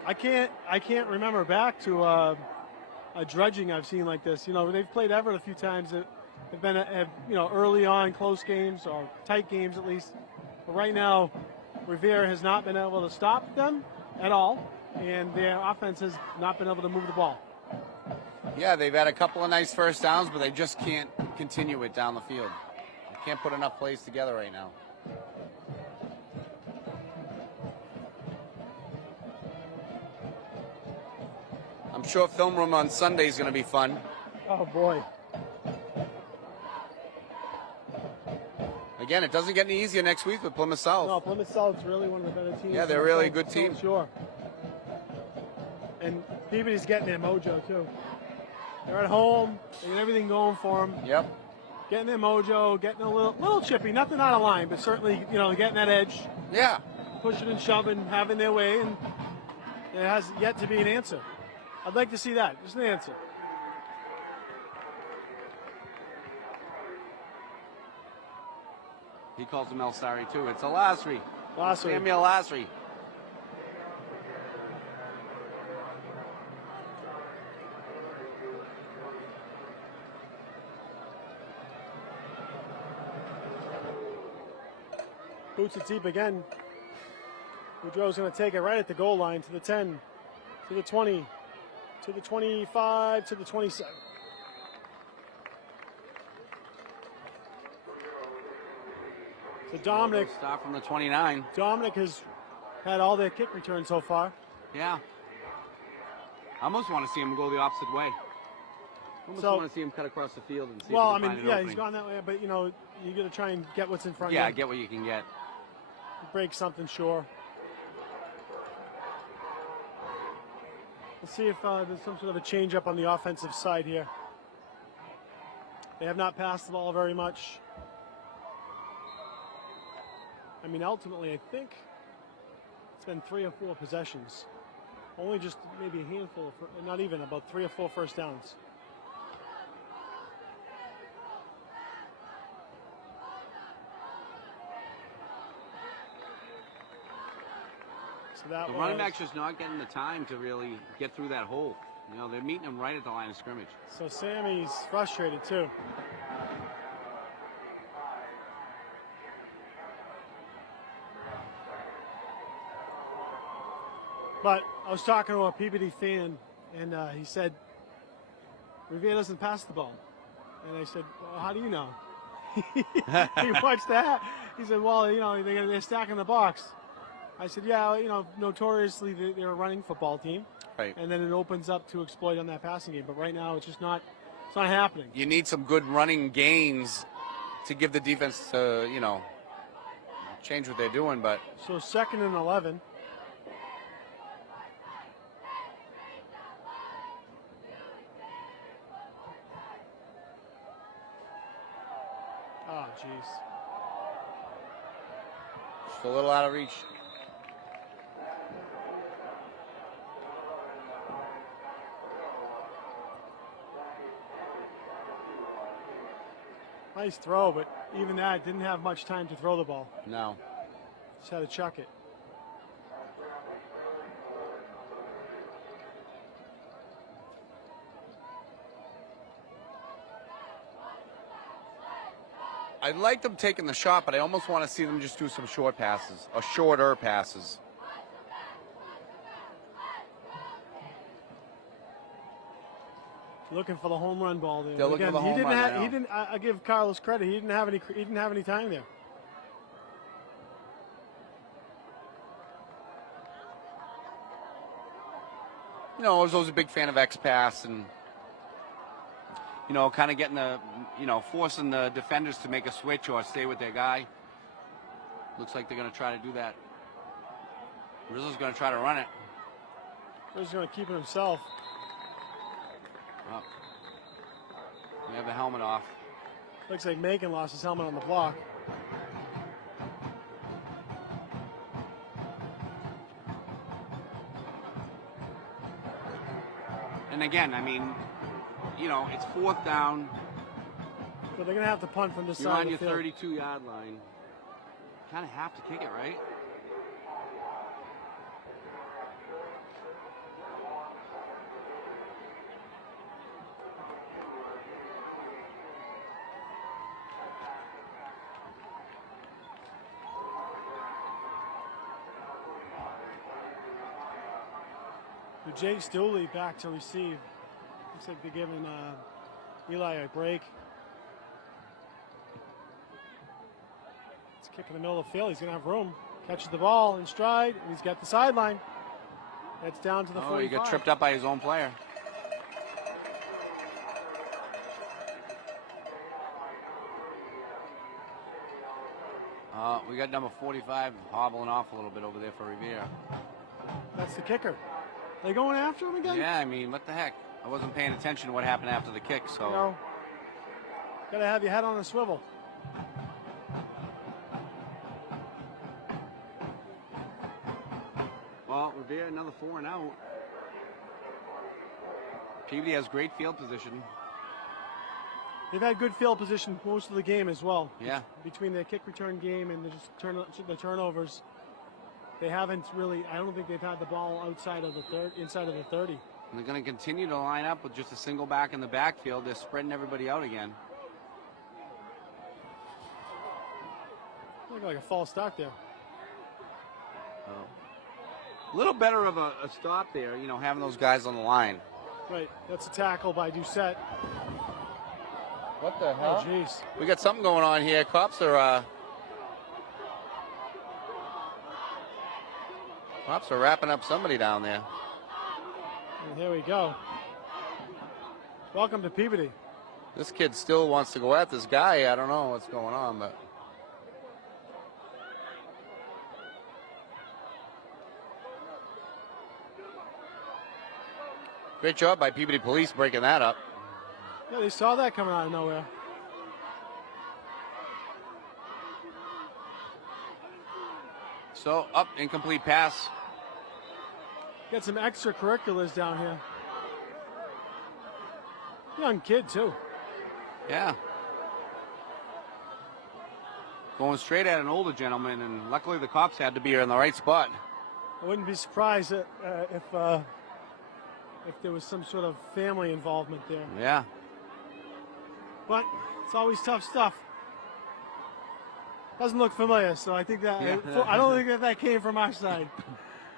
I can't remember back to a dredging I've seen like this. You know, they've played Everett a few times. They've been early on close games or tight games at least. But right now, Revere has not been able to stop them at all, and their offense has not been able to move the ball. Yeah, they've had a couple of nice first downs, but they just can't continue it down the field. They can't put enough plays together right now. I'm sure film room on Sunday is going to be fun. Oh, boy. Again, it doesn't get any easier next week with Plymouth South. No, Plymouth South's really one of the better teams. Yeah, they're really a good team. Sure. And Peabody's getting their mojo, too. They're at home. They get everything going for them. Yep. Getting their mojo, getting a little chippy. Nothing out of line, but certainly, getting that edge. Yeah. Pushing and shoving, having their way, and there has yet to be an answer. I'd like to see that. Just an answer. He calls him El Sari too. It's a Lasry. Lasry. Samuel Lasry. Boots it deep again. Boudreau's going to take it right at the goal line to the 10, to the 20, to the 25, to the 27. So Dominic. Start from the 29. Dominic has had all their kick returns so far. Yeah. I almost want to see him go the opposite way. I almost want to see him cut across the field and see if he can find an opening. He's gone that way, but, you know, you got to try and get what's in front of you. Yeah, get what you can get. Break something, sure. Let's see if there's some sort of a change up on the offensive side here. They have not passed the ball very much. I mean, ultimately, I think it's been 3 or 4 possessions. Only just maybe a handful, not even, about 3 or 4 first downs. So that the running back's just not getting the time to really get through that hole. You know, they're meeting him right at the line of scrimmage. So Sammy's frustrated too. But I was talking to a Peabody fan, and he said, Revere doesn't pass the ball. And I said, well, how do you know? He watched that. He said, well, you know, they're stacking the box. I said, yeah, you know, notoriously they're a running football team. Right. And then it opens up to exploit on that passing game. But right now it's just not happening. You need some good running gains to give the defense to, you know, change what they're doing. But so 2nd and 11. Oh, jeez. Just a little out of reach. Nice throw, but even that didn't have much time to throw the ball. No. Just had to chuck it. I like them taking the shot, but I almost want to see them just do some short passes, or shorter passes. Looking for the home run ball there. They're looking for the home run. He didn't. I give Carlos credit. He didn't have any time there. You know, I was always a big fan of X pass and, you know, kind of getting the, you know, forcing the defenders to make a switch or stay with their guy. Looks like they're going to try to do that. Rizzo's going to try to run it. Rizzo's going to keep it himself. Oh. We have the helmet off. Looks like Macon lost his helmet on the block. And again, I mean, you know, it's 4th down. But they're going to have to punt from this You're side on of the your field. 32-yard line. Kind of have to kick it, right? Jake Stooley back to receive. Looks like they're giving Eli a break. It's a kick in the middle of the field. He's going to have room. Catches the ball in stride, and he's got the sideline. That's down to the 45. Oh, he got tripped up by his own player. We got number 45 hobbling off a little bit over there for Revere. That's the kicker. Are they going after him again? Yeah, I mean, what the heck? I wasn't paying attention to what happened after the kick, so. No. Got to have your head on a swivel. Well, Revere, another 4 and out. Peabody has great field position. They've had good field position most of the game as well. Yeah. Between their kick return game and the turnovers, they haven't really. I don't think they've had the ball inside of the 30. And they're going to continue to line up with just a single back in the backfield. They're spreading everybody out again. Look like a false start there. A little better of a stop there, having those guys on the line. Right. That's a tackle by Doucette. What the hell? Oh, jeez. We got something going on here. Cops are wrapping up somebody down there. And here we go. Welcome to Peabody. This kid still wants to go at this guy. I don't know what's going on, but. Great job by Peabody Police breaking that up. Yeah, they saw that coming out of nowhere. So, up, incomplete pass. Got some extracurriculars down here. Young kid, too. Yeah. Going straight at an older gentleman, and luckily the cops had to be in the right spot. I wouldn't be surprised if there was some sort of family involvement there. Yeah. But it's always tough stuff. Doesn't look familiar, so I think that I don't think that came from our side.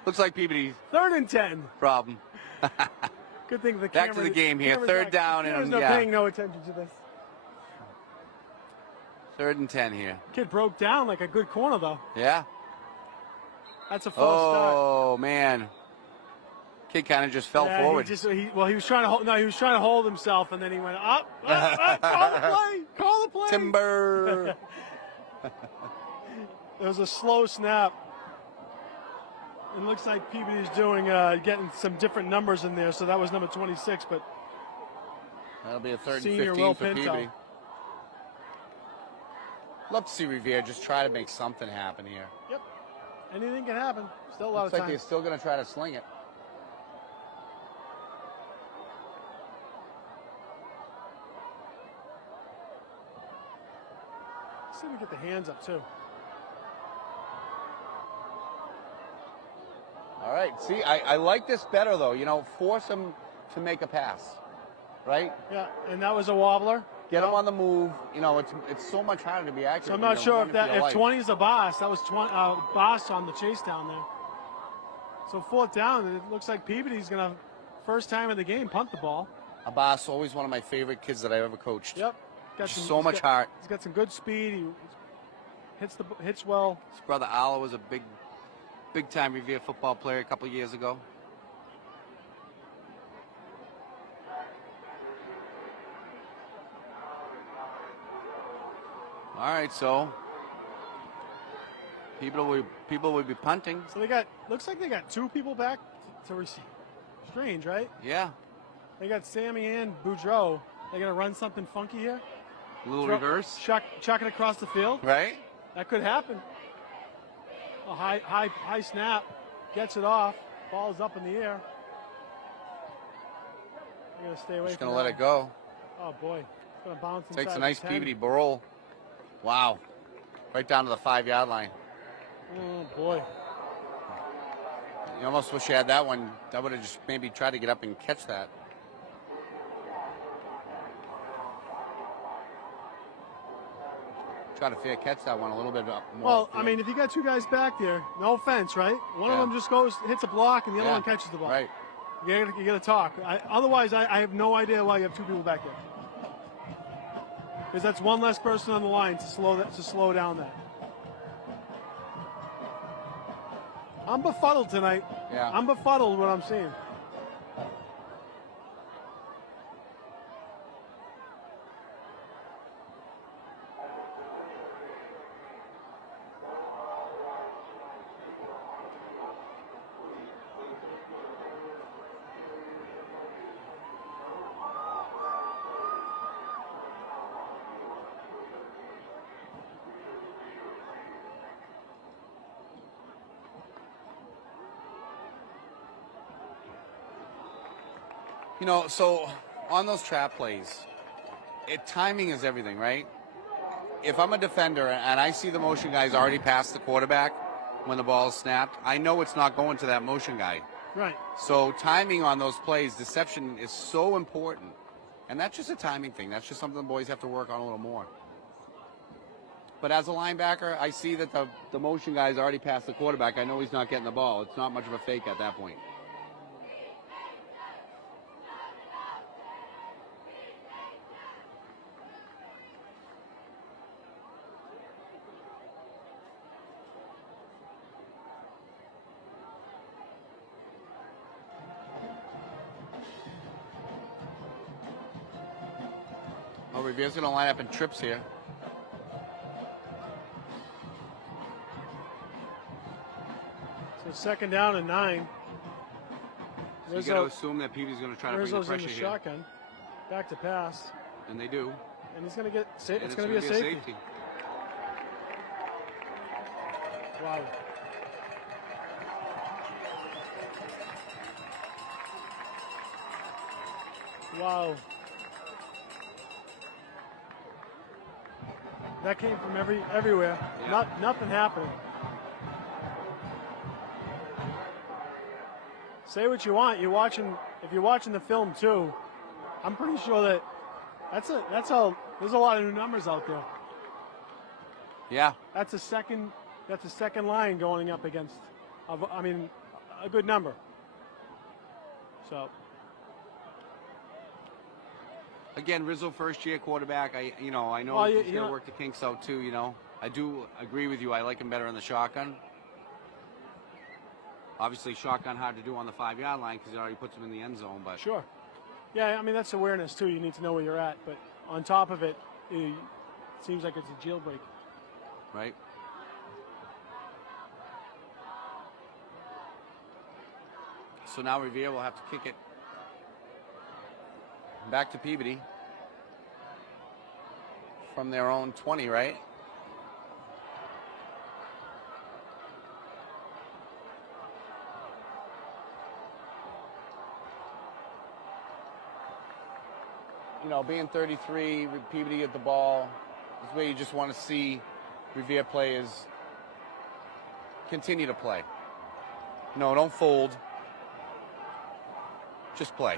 Looks like Peabody's 3rd and 10. problem. Good thing the Back to the game here. 3rd down, and paying no attention to this. 3rd and 10 here. Kid broke down like a good corner, though. Yeah. That's a false start. Oh man. Kid kind of just fell forward. He was trying to hold. No, he was trying to hold himself, and then he went up. Call the play. Call the play. Timber. It was a slow snap. It looks like Peabody's getting some different numbers in there. So that was number 26, but that'll be a 3rd and Senior 15 Will for Pinto. Peabody. Love to see Revere just try to make something happen here. Yep. Anything can happen. Still a lot Looks of like time. they're still going to try to sling it. See if we get the hands up too. All right. See, I like this better though. Force them to make a pass, right? Yeah, and that was a wobbler. Get them on the move. It's so much harder to be accurate. So I'm not sure if 20 is a boss. That was 20 boss on the chase down there. So 4th down, and it looks like Peabody's gonna first time in the game punt the ball. Abbas, always one of my favorite kids that I've ever coached. Yep. So much heart. He's got some good speed. He hits well. His brother Ala was a big time Revere football player a couple years ago. All right, so people will be punting. So looks like they got 2 people back to receive. Strange, right? Yeah. They got Sammy and Boudreaux. They're gonna run something funky here. A little reverse. Chuck it across the field. Right. That could happen. A high snap. Gets it off. Ball's up in the air. They're gonna stay away. Just from gonna let that. it go. Oh boy. It's gonna bounce inside. Takes a nice the 10. Peabody roll. Wow. Right down to the 5-yard line. Oh boy. You almost wish you had that one. That would have just maybe tried to get up and catch that. Try to fair catch that one a little bit up more. Well, I mean, if you got 2 guys back there, no offense, right? One of them just hits a block, and the other one catches the ball. Right. You got to talk. Otherwise, I have no idea why you have 2 people back there. Because that's one less person on the line to slow down that. I'm befuddled tonight. Yeah. I'm befuddled what I'm seeing. So on those trap plays, timing is everything, right? If I'm a defender and I see the motion guy's already past the quarterback when the ball is snapped, I know it's not going to that motion guy. Right. So timing on those plays, deception is so important. And that's just a timing thing. That's just something the boys have to work on a little more. But as a linebacker, I see that the motion guy's already past the quarterback. I know he's not getting the ball. It's not much of a fake at that point. Oh, Revere's going to line up in trips here. So 2nd down and 9. So you got to assume that Peabody's going to try to bring the Rizzo's pressure in the here. shotgun. Back to pass. And they do. And he's going to get. And It's going to be a safety. Wow. Wow. That came from everywhere. Yeah. Nothing happening. Say what you want. If you're watching the film too, I'm pretty sure that that's there's a lot of new numbers out there. Yeah. That's a second line going up against a good number. So Again, Rizzo, first-year quarterback. I know he's going to work the kinks out too. I do agree with you. I like him better in the shotgun. Obviously, shotgun hard to do on the 5-yard line because it already puts him in the end zone. But sure, yeah. I mean that's awareness too. You need to know where you're at. But on top of it, it seems like it's a jailbreak. Right. So now Revere will have to kick it back to Peabody from their own 20, right? Being 33 with Peabody at the ball is where you just want to see Revere players continue to play. No, don't fold. Just play.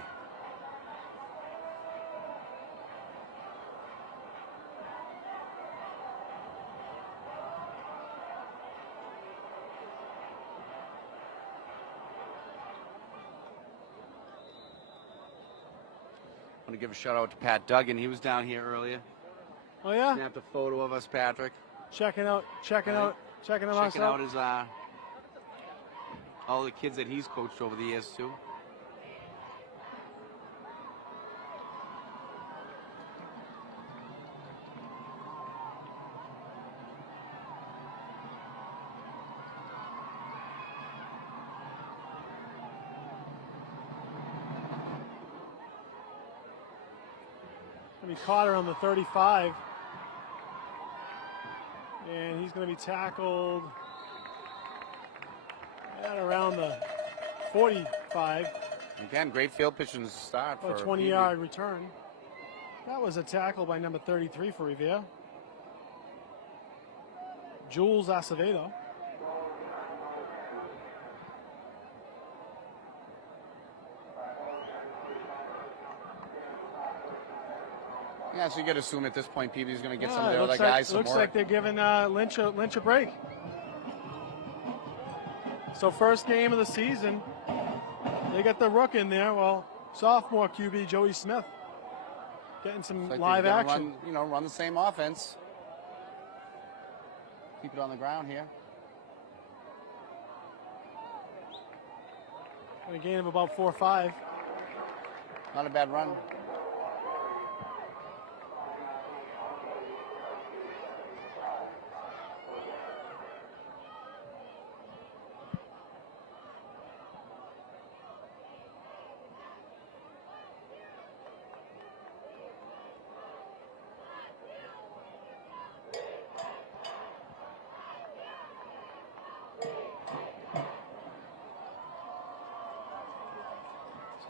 I want to give a shout out to Pat Duggan. He was down here earlier. Oh yeah. Snapped a photo of us, Patrick. Checking him out. Checking out his all the kids that he's coached over the years too. He caught her on the 35. And he's going to be tackled at around the 45. Again, great field position to start for a 20-yard return. That was a tackle by number 33 for Revere. Jules Acevedo. Yeah, so you got to assume at this point Peabody's going to get some of their other guys some looks work. like they're giving Lynch a break. So first game of the season, they got the rook in there. Well, sophomore QB Joey Smith getting some live action. Run the same offense. Keep it on the ground here. And a gain of about 4 or 5. Not a bad run.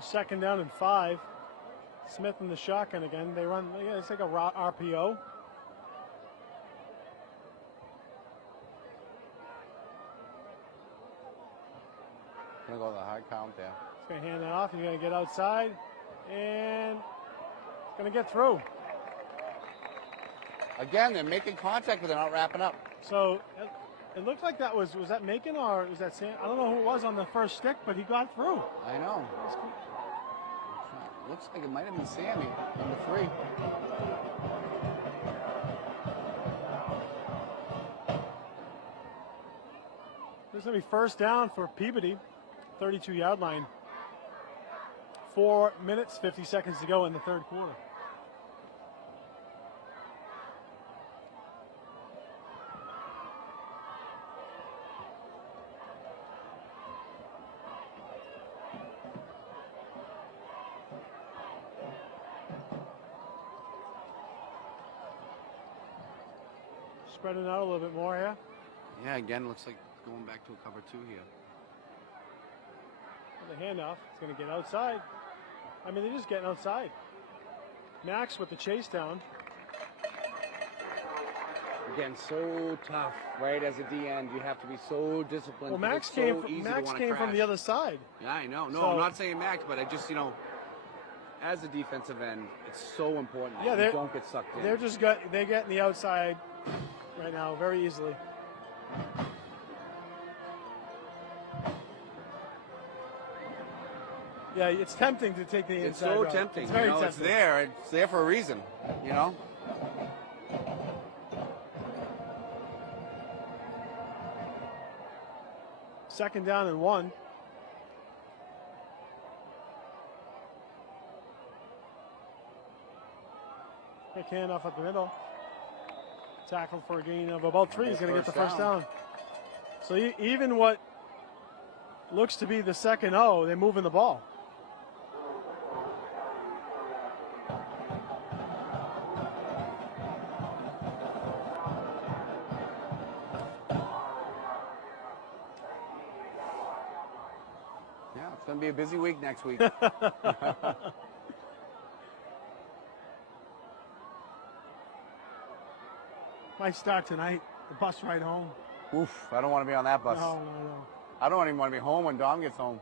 Second down and 5. Smith in the shotgun again. They run, it's like a RPO. Gonna go to the high count there. He's gonna hand that off. He's gonna get outside, and he's gonna get through. Again, they're making contact, but they're not wrapping up. So it looked like that was that Macon or was that Sam? I don't know who it was on the first stick, but he got through. I know. Looks like it might have been Sammy, number 3. This is going to be first down for Peabody, 32-yard line. 4 minutes, 50 seconds to go in the third quarter. Spreading out a little bit more here. Yeah, again, looks like going back to a cover 2 here. The handoff. It's going to get outside. I mean, they're just getting outside. Max with the chase down. Again, so tough, right? As a D end, you have to be so disciplined. Well, Max came from the other side. Yeah, I know. No, So, I'm not saying Max, but I just, as a defensive end, it's so important Yeah, that you don't get sucked in. They're getting the outside right now very easily. Yeah, it's tempting to take the inside. It's so route. tempting. It's very tempting. It's there. It's there for a reason. Second down and 1. Quick handoff up the middle. Tackle for a gain of about 3. He's going to get the first down. So even what looks to be the second they're moving the ball. Yeah, it's going to be a busy week next week. Might start tonight. The bus ride home. Oof, I don't want to be on that bus. No. I don't even want to be home when Dom gets home.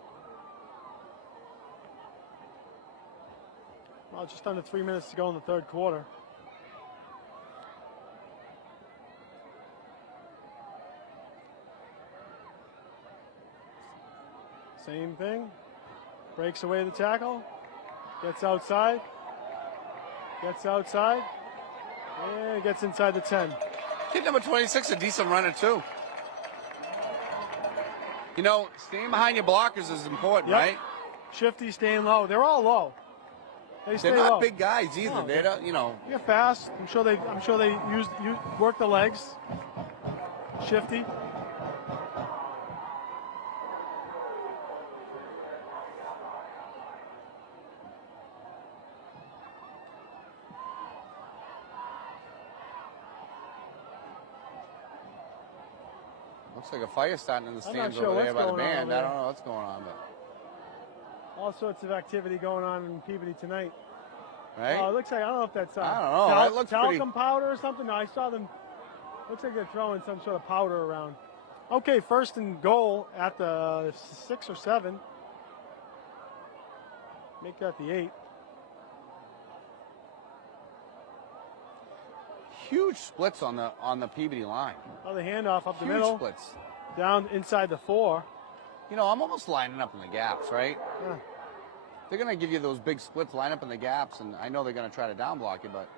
Well, just under 3 minutes to go in the third quarter. Same thing. Breaks away the tackle. Gets outside. And gets inside the 10. Kid number 26, a decent runner, too. Staying behind your blockers is important, Yep. right? Shifty, staying low. They're all low. They're not low. big guys either. No, they don't, They're fast. I'm sure they work the legs. Shifty. Looks like a fire starting in the stands sure over there what's by the going on band. over I don't know what's going on, but All sorts of activity going on in Peabody tonight. right? It looks like, I don't know if that's I don't know. That looks pretty. talcum powder or something. No, I saw them. Looks like they're throwing some sort of powder around. Okay, first and goal at the 6 or 7. Make that the 8. Huge splits on the Peabody line. Another handoff up the Huge middle. splits. Down inside the 4. I'm almost lining up in the gaps, right? Yeah. They're going to give you those big splits, line up in the gaps, and I know they're going to try to down block you, but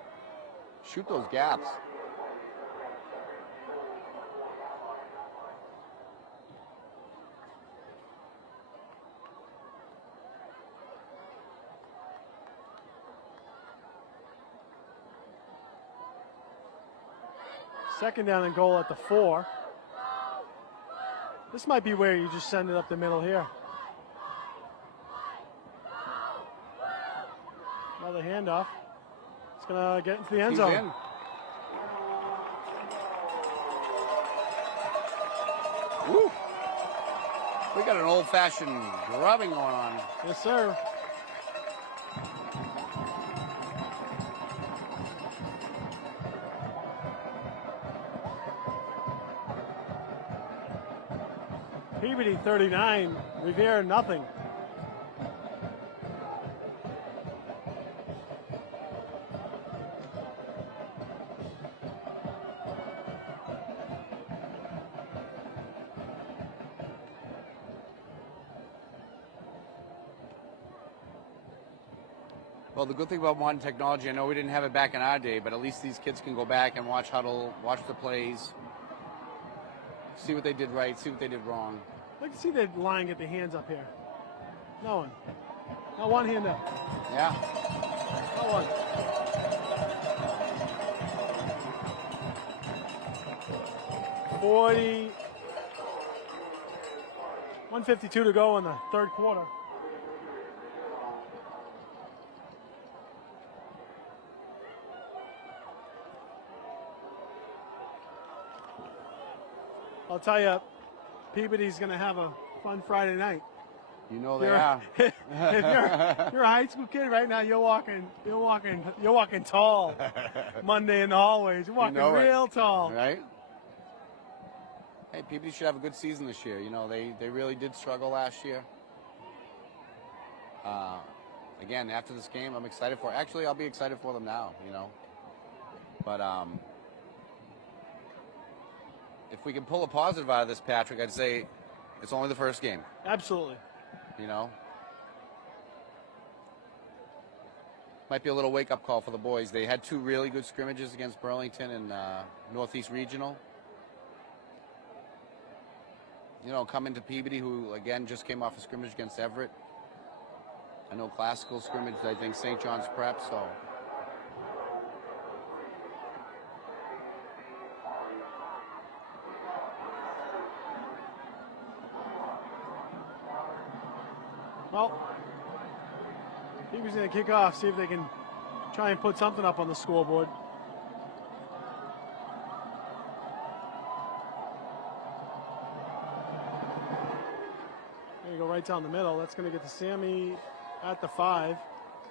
shoot those gaps. Second down and goal at the 4. This might be where you just send it up the middle here. Another handoff. It's going to get into the end zone. In. Woo. We got an old-fashioned grubbing going on. Yes, sir. Peabody 39, Revere nothing. Well, the good thing about modern technology, I know we didn't have it back in our day, but at least these kids can go back and watch huddle, watch the plays, see what they did right, see what they did wrong. I'd like to see the line get their hands up here. No one. Not one hand up. Yeah. Not one. $40. 152 to go in the third quarter. I'll tell you, Peabody's going to have a fun Friday night. You know they are. If you're a high school kid right now, you're walking tall. Monday in the hallways, you're walking real tall. Right? Hey, Peabody should have a good season this year. You know, they really did struggle last year. Again, after this game, I'm excited for. Actually, I'll be excited for them now. You know, but if we can pull a positive out of this, Patrick, I'd say it's only the first game. Absolutely. You know, might be a little wake-up call for the boys. They had 2 really good scrimmages against Burlington and Northeast Regional. You know, coming to Peabody, who again just came off a scrimmage against Everett. I know classical scrimmage, I think St. John's Prep, so. Well, Peabody's going to kick off, see if they can try and put something up on the scoreboard. There you go, right down the middle. That's going to get to Sammy at the 5,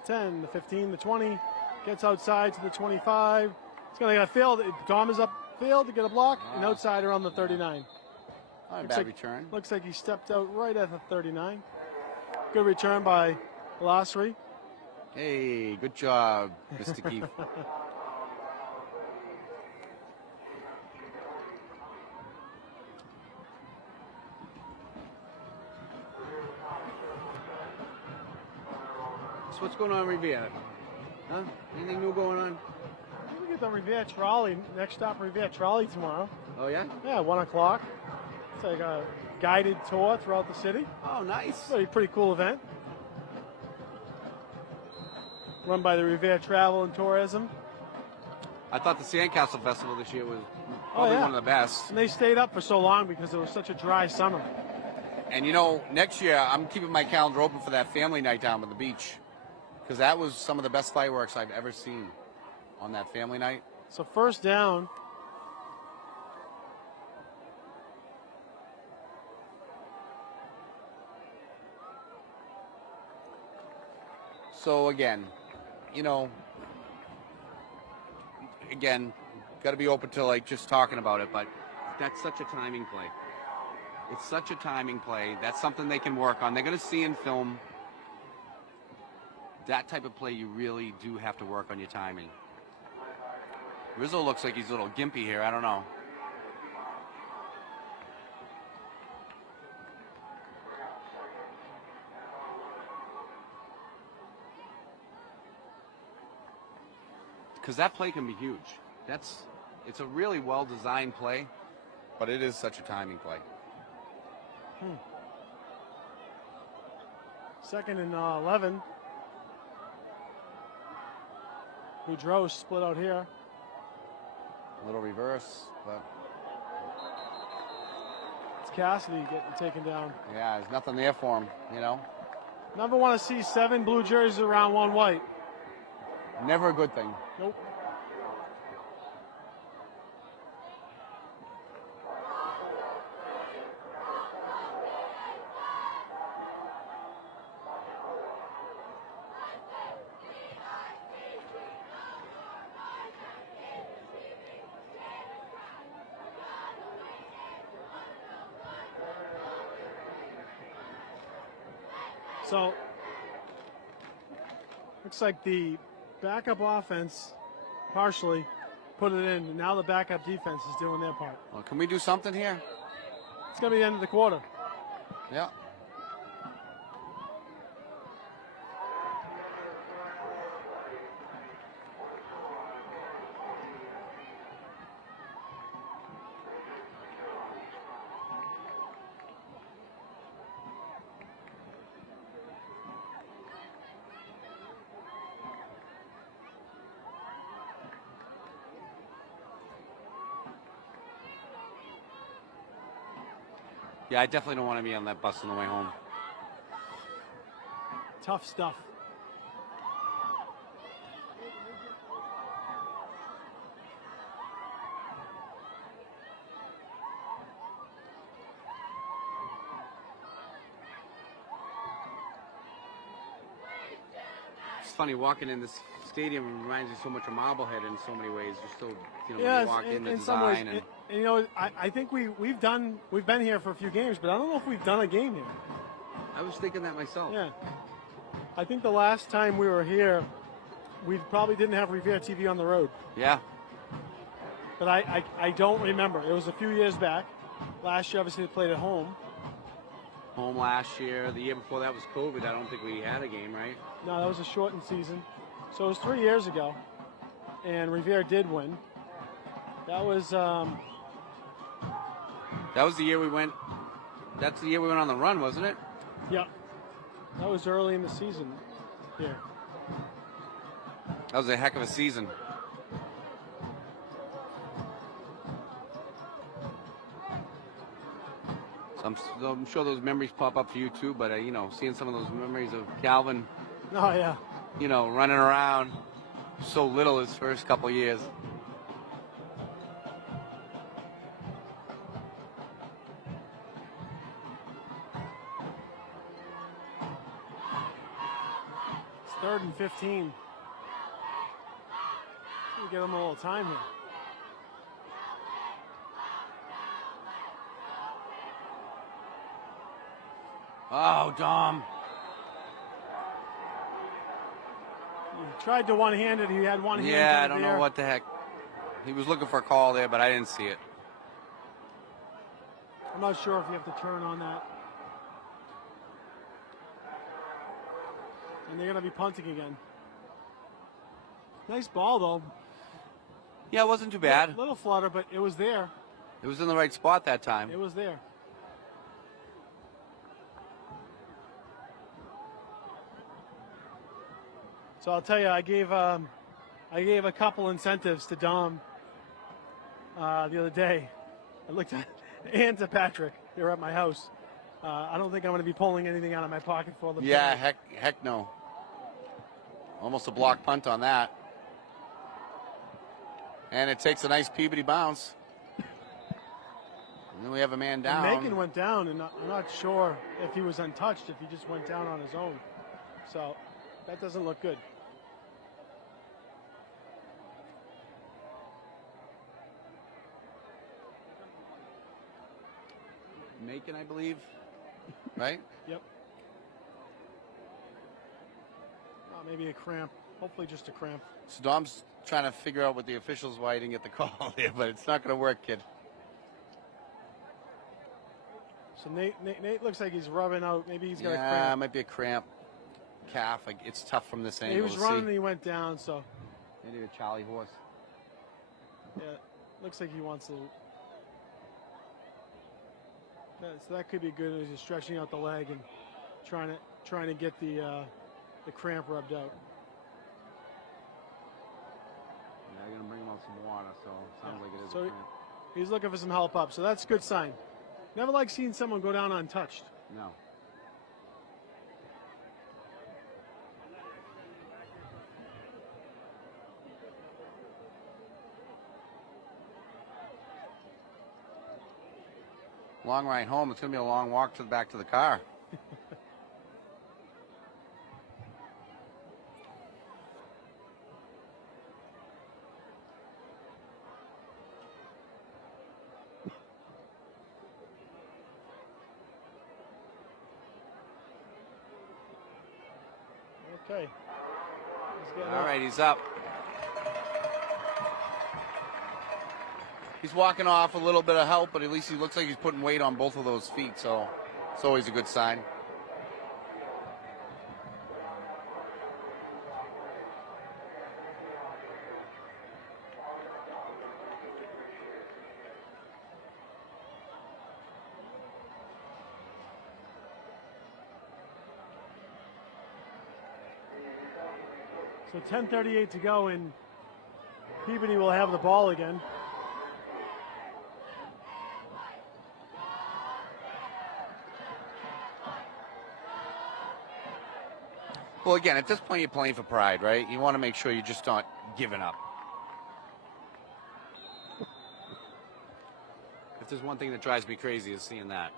10, the 15, the 20. Gets outside to the 25. It's going to get a field. Dom is up field to get a block, and outside around the 39. Not a bad return. Looks like he stepped out right at the 39. Good return by Glossary. Hey, good job, Mr. Keefe. So what's going on in Revere? Huh? Anything new going on? We get the Revere trolley. Next stop, Revere trolley tomorrow. Oh, yeah? Yeah, 1 o'clock. It's like a guided tour throughout the city. Oh, nice. Pretty cool event. Run by the Revere Travel and Tourism. I thought the Sandcastle Festival this year was probably one of the best. And they stayed up for so long because it was such a dry summer. And you know, next year I'm keeping my calendar open for that family night down at the beach, because that was some of the best fireworks I've ever seen on that family night. So first down. So again, you know, got to be open to like just talking about it, but that's such a timing play. It's such a timing play. That's something they can work on. They're going to see in film. That type of play, you really do have to work on your timing. Rizzo looks like he's a little gimpy here. I don't know. Because that play can be huge. It's a really well-designed play, but it is such a timing play. Second and 11. Boudreaux split out here. A little reverse, but it's Cassidy getting taken down. yeah, there's nothing there for him, you know. Never want to see 7 blue jerseys around 1 white. Never a good thing. Nope. So looks like the backup offense partially put it in, and now the backup defense is doing their part. Well, can we do something here? It's going to be the end of the quarter. Yeah. Yeah, I definitely don't want to be on that bus on the way home. Tough stuff. It's funny, walking in this stadium reminds you so much of Marblehead in so many ways. You're still, when Yeah, you walk in the some ways. design. And, I think we've been here for a few games, but I don't know if we've done a game here. I was thinking that myself. Yeah. I think the last time we were here, we probably didn't have Revere TV on the road. Yeah. But I don't remember. It was a few years back. Last year, obviously, they played at home. Home last year. The year before that was COVID. I don't think we had a game, right? No, that was a shortened season. So it was 3 years ago, and Revere did win. That was the year we went. That's the year we went on the run, wasn't it? yeah. That was early in the season here. That was a heck of a season. So I'm sure those memories pop up for you too, but seeing some of those memories of Calvin, Oh, yeah. running around so little his first couple years. It's 3rd and 15. We give them a little time here. Oh, Dom. He tried to one-hand it. He had one hand. Yeah, I don't know what the heck. He was looking for a call there, but I didn't see it. I'm not sure if you have to turn on that. And they're going to be punting again. Nice ball, though. Yeah, it wasn't too bad. Little flutter, but it was there. It was in the right spot that time. It was there. So I'll tell you, I gave a couple incentives to Dom the other day. I looked at and to Patrick. They were at my house. I don't think I'm going to be pulling anything out of my pocket for them. Yeah, heck no. Almost a block punt on that. And it takes a nice Peabody bounce. And then we have a man down. And Macon went down, and I'm not sure if he was untouched, if he just went down on his own. So that doesn't look good. Macon, I believe. Right? Yep. Maybe a cramp. Hopefully just a cramp. So Dom's trying to figure out with the officials why he didn't get the call there, but it's not going to work, kid. So Nate looks like he's rubbing out. Maybe he's got a Yeah, cramp. it might be a cramp. Calf. It's tough from this angle. He was to running see. and he went down, so. Maybe a Charlie horse. Yeah, looks like he wants to. So that could be good. He's just stretching out the leg and trying to get the cramp rubbed out. Yeah, I'm gonna bring him out some water, so it sounds like it is. So a cramp. he's looking for some help up, so that's a good sign. Never like seeing someone go down untouched. No. Long ride home. It's going to be a long walk back to the car. Okay. All right, he's up. He's walking off a little bit of help, but at least he looks like he's putting weight on both of those feet, so it's always a good sign. So 10:38 to go, and Peabody will have the ball again. Well, again, at this point, you're playing for pride, right? You want to make sure you're just not giving up. If there's one thing that drives me crazy is seeing that.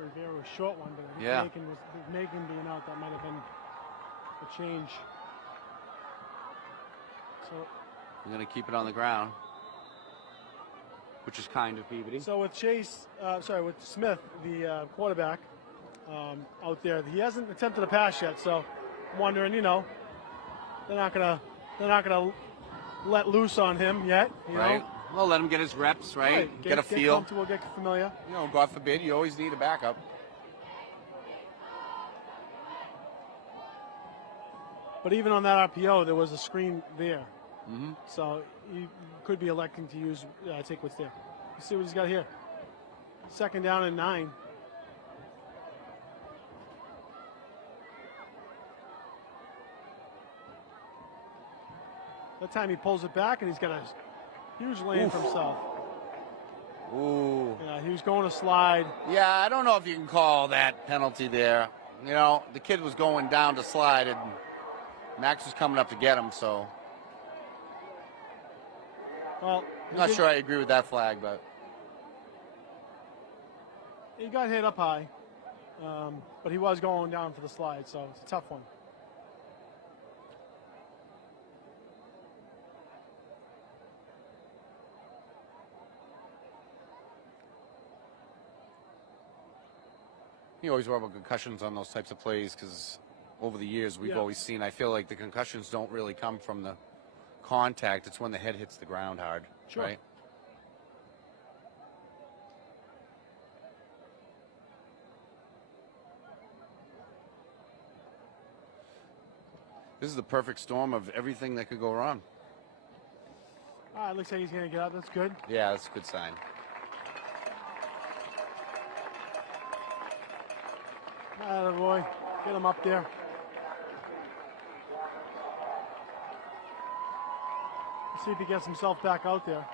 Revere was short one, but I think Yeah. Macon being out, that might have been a change. So We're going to keep it on the ground, which is kind of Peabody. So with with Smith, the quarterback, out there, he hasn't attempted a pass yet. So I'm wondering, they're not gonna let loose on him yet. Right. Well, let him get his reps, right? Get a feel. Get comfortable, get familiar. God forbid, you always need a backup. But even on that RPO, there was a screen there. Mm-hmm. So he could be electing to take what's there. Let's see what he's got here. 2nd down and 9. That time he pulls it back, and he's got a huge lane for himself. Ooh. Yeah, he was going to slide. Yeah, I don't know if you can call that penalty there. The kid was going down to slide, and Max was coming up to get him, so. Well, I'm not sure I agree with that flag, but. He got hit up high, but he was going down for the slide, so it's a tough one. You always worry about concussions on those types of plays because over the years we've always seen, I feel like the concussions don't really come from the contact. It's when the head hits the ground hard, right? This is the perfect storm of everything that could go wrong. All right, looks like he's going to get out. That's good. Yeah, that's a good sign. Boy, get him up there. Let's see if he gets himself back out there.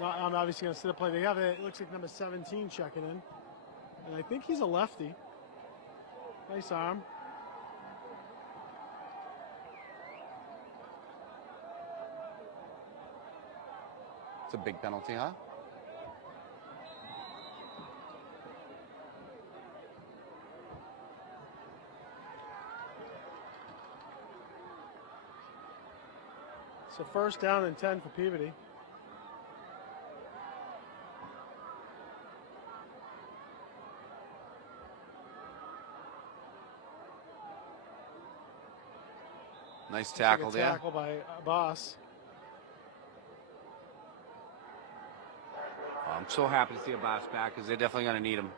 No, I'm obviously going to sit a play. They have it looks like number 17 checking in, and I think he's a lefty. Nice arm. It's a big penalty, huh? So 1st down and 10 for Peabody. Nice tackle there. Tackle by Boss. I'm so happy to see a Boss back because they're definitely going to need him.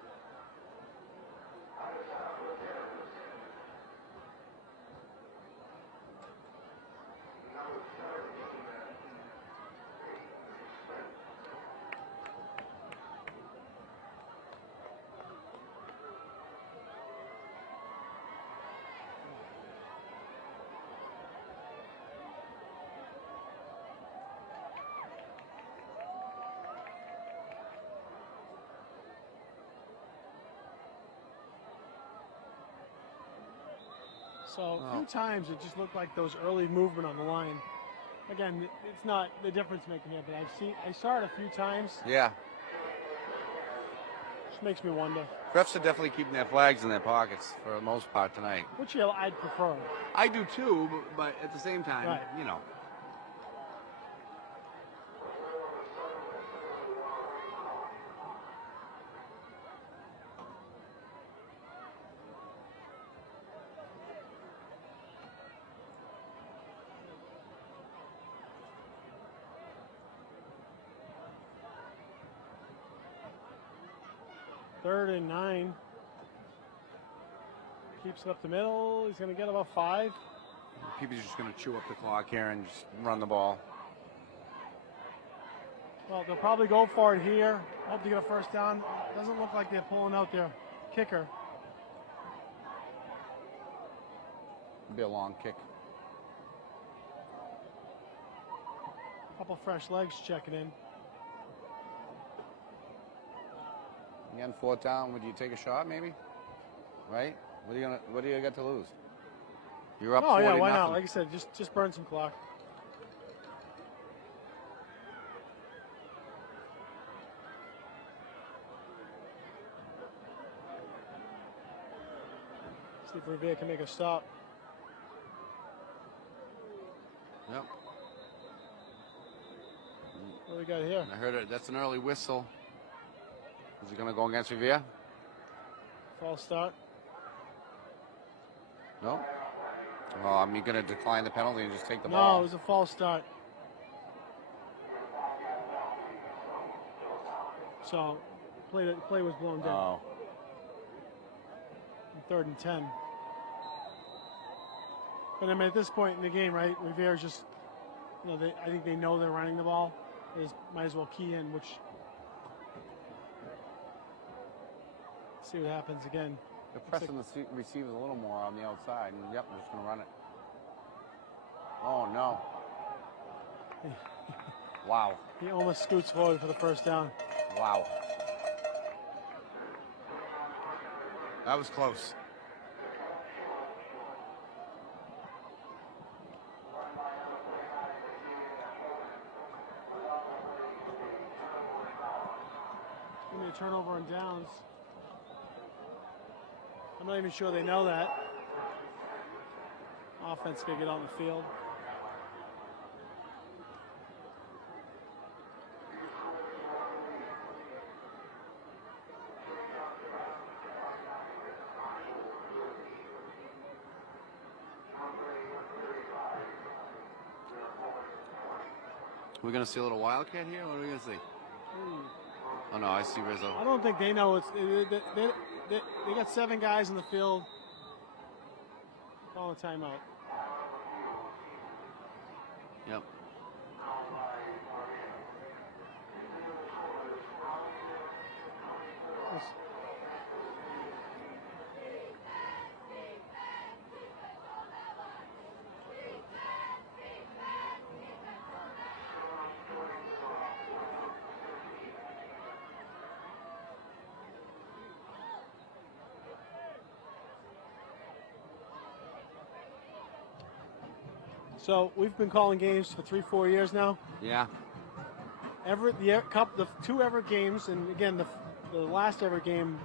So a few times it just looked like those early movement on the line. Again, it's not the difference making here, but I saw it a few times. Yeah. Just makes me wonder. Refs are definitely keeping their flags in their pockets for the most part tonight. Which I'd prefer. I do too, but at the same time, Right. you know. Third and 9. Keeps it up the middle. He's going to get about 5. Peabody's just going to chew up the clock here and just run the ball. Well, they'll probably go for it here. Hope to get a first down. Doesn't look like they're pulling out their kicker. It'll be a long kick. Couple fresh legs checking in. Again, 4th down. Would you take a shot, maybe? Right? What do you got to lose? You're up 40 yeah, why nothing. not? Like I said, just burn some clock. See if Revere can make a stop. Yep. What do we got here? I heard it. That's an early whistle. Is he going to go against Revere? False start. No. Well, I'm going to decline the penalty and just take the No, ball. it was a false start. So, play was blown down. Oh. 3rd and 10. But I mean, at this point in the game, right, Revere's just, I think they know they're running the ball. They might as well key in, which. See what happens again. They're pressing the receivers a little more on the outside, and yep, I'm just going to run it. Oh, no. Wow. He almost scoots forward for the first down. Wow. That was close. Give me a turnover on downs. I'm not even sure they know that. Offense gonna get on the field. We're going to see a little wildcat here? What are we going to see? Oh, no, I see Rizzo. I don't think they know it's. They got 7 guys in the field. Call a timeout. Yep. So we've been calling games for 3-4 years now. Yeah. The 2 Everett games, and again the last Everett game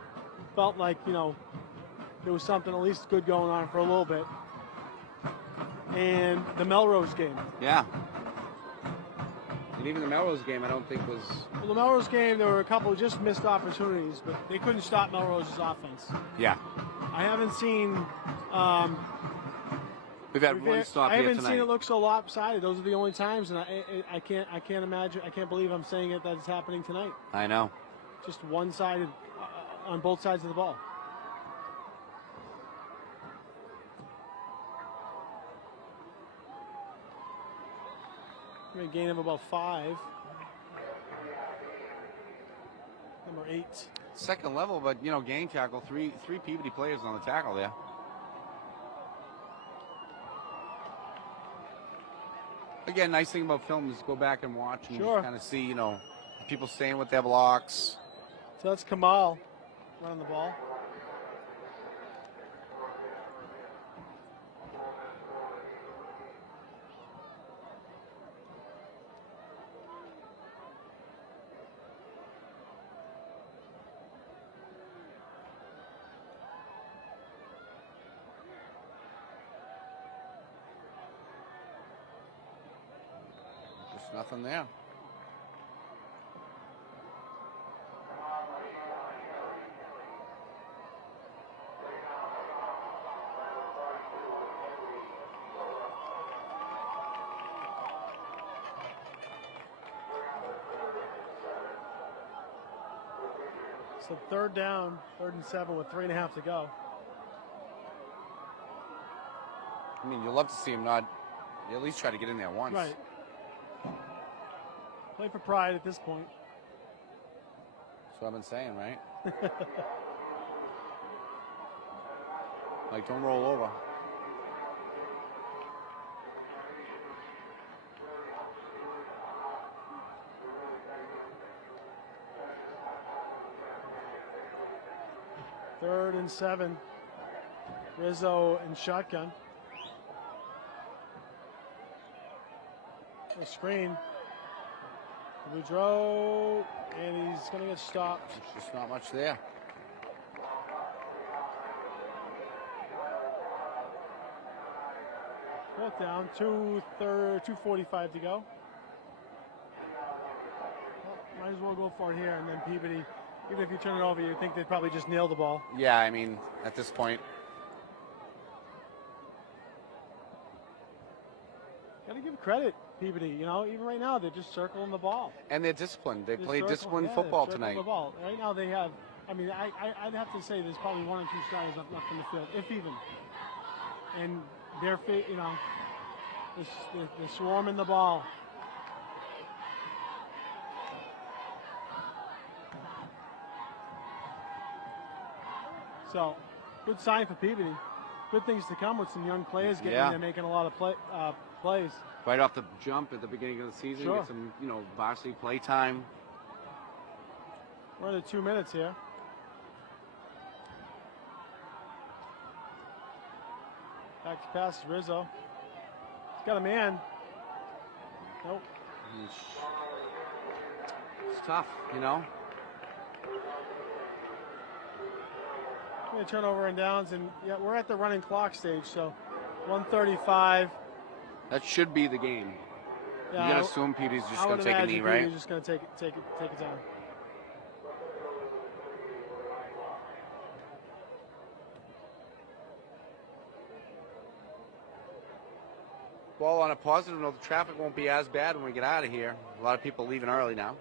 felt like there was something at least good going on for a little bit. And the Melrose game. Yeah. And even the Melrose game, I don't think was. Well, the Melrose game, there were a couple of just missed opportunities, but they couldn't stop Melrose's offense. Yeah. I haven't seen. We've had one stop I here haven't tonight. seen it look so lopsided. Those are the only times, and I can't imagine. I can't believe I'm saying it that it's happening tonight. I know. Just one-sided on both sides of the ball. A gain of about 5. Number 8. Second level, but gang tackle. Three Peabody players on the tackle there. Again, nice thing about film is go back and watch and Sure. kind of see, people staying with their blocks. So that's Kamal running the ball. Nothing there. So third down, 3rd and 7 with 3.5 to go. I mean, you'd love to see him not at least try to get in there once. Right. Play for pride at this point. That's what I've been saying, right? Like, don't roll over. Third and 7. Rizzo in shotgun. A screen. Boudreau, and he's going to get stopped. There's just not much there. Fourth down, 2:45 to go. Well, might as well go for it here, and then Peabody, even if you turn it over, you think they'd probably just nail the ball. Yeah, I mean, at this point. Got to give credit, Peabody. You know, even right now, they're just circling the ball. And they're disciplined. They play disciplined yeah, football they're tonight. the ball. Right now, they have. I mean, I'd have to say there's probably 1 or 2 starters left in the field, if even. And they're, you know, they're swarming the ball. So, good sign for Peabody. Good things to come with some young players getting in there, making a lot of plays. Right off the jump at the beginning of the season, Sure. Get some, varsity play time. We're under 2 minutes here. Back to pass to Rizzo. He's got a man. Nope. It's tough, Going to turnover and downs, and yeah, we're at the running clock stage, so 1:35. That should be the game. Yeah, You're going to assume Peabody's just going to take a knee, right? Peabody's just going to take it down. Well, on a positive note, the traffic won't be as bad when we get out of here. A lot of people leaving early now.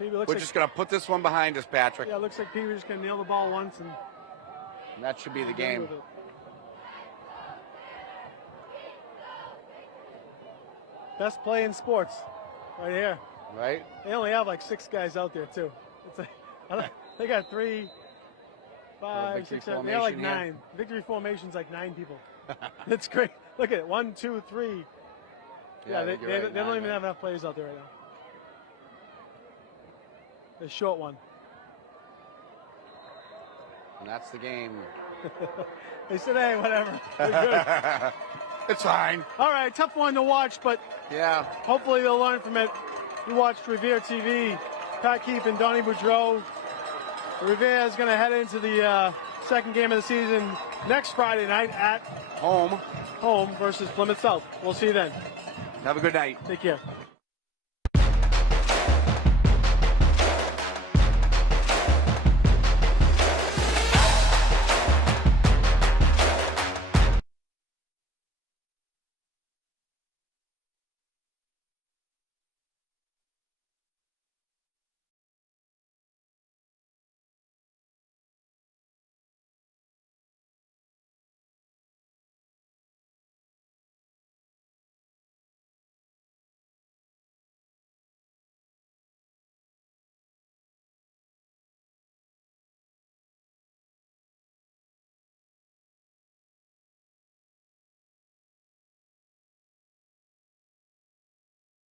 We're just going to put this one behind us, Patrick. Yeah, it looks like Peabody's just going to nail the ball once. And that should be the game. Best play in sports, right here. Right? They only have like 6 guys out there, too. It's like, they got 3, 5, 6, 7. They have like 9. Here. Victory formation's like 9 people. That's great. Look at it. 1, 2, 3. Yeah, they don't even have enough players out there right now. The short one. And that's the game. They said, hey, whatever. Good. It's fine. All right, tough one to watch, but yeah, hopefully they'll learn from it. You watched Revere TV. Pat Keefe and Donnie Boudreau. Revere is going to head into the second game of the season next Friday night at home versus Plymouth South. We'll see you then. Have a good night. Take care.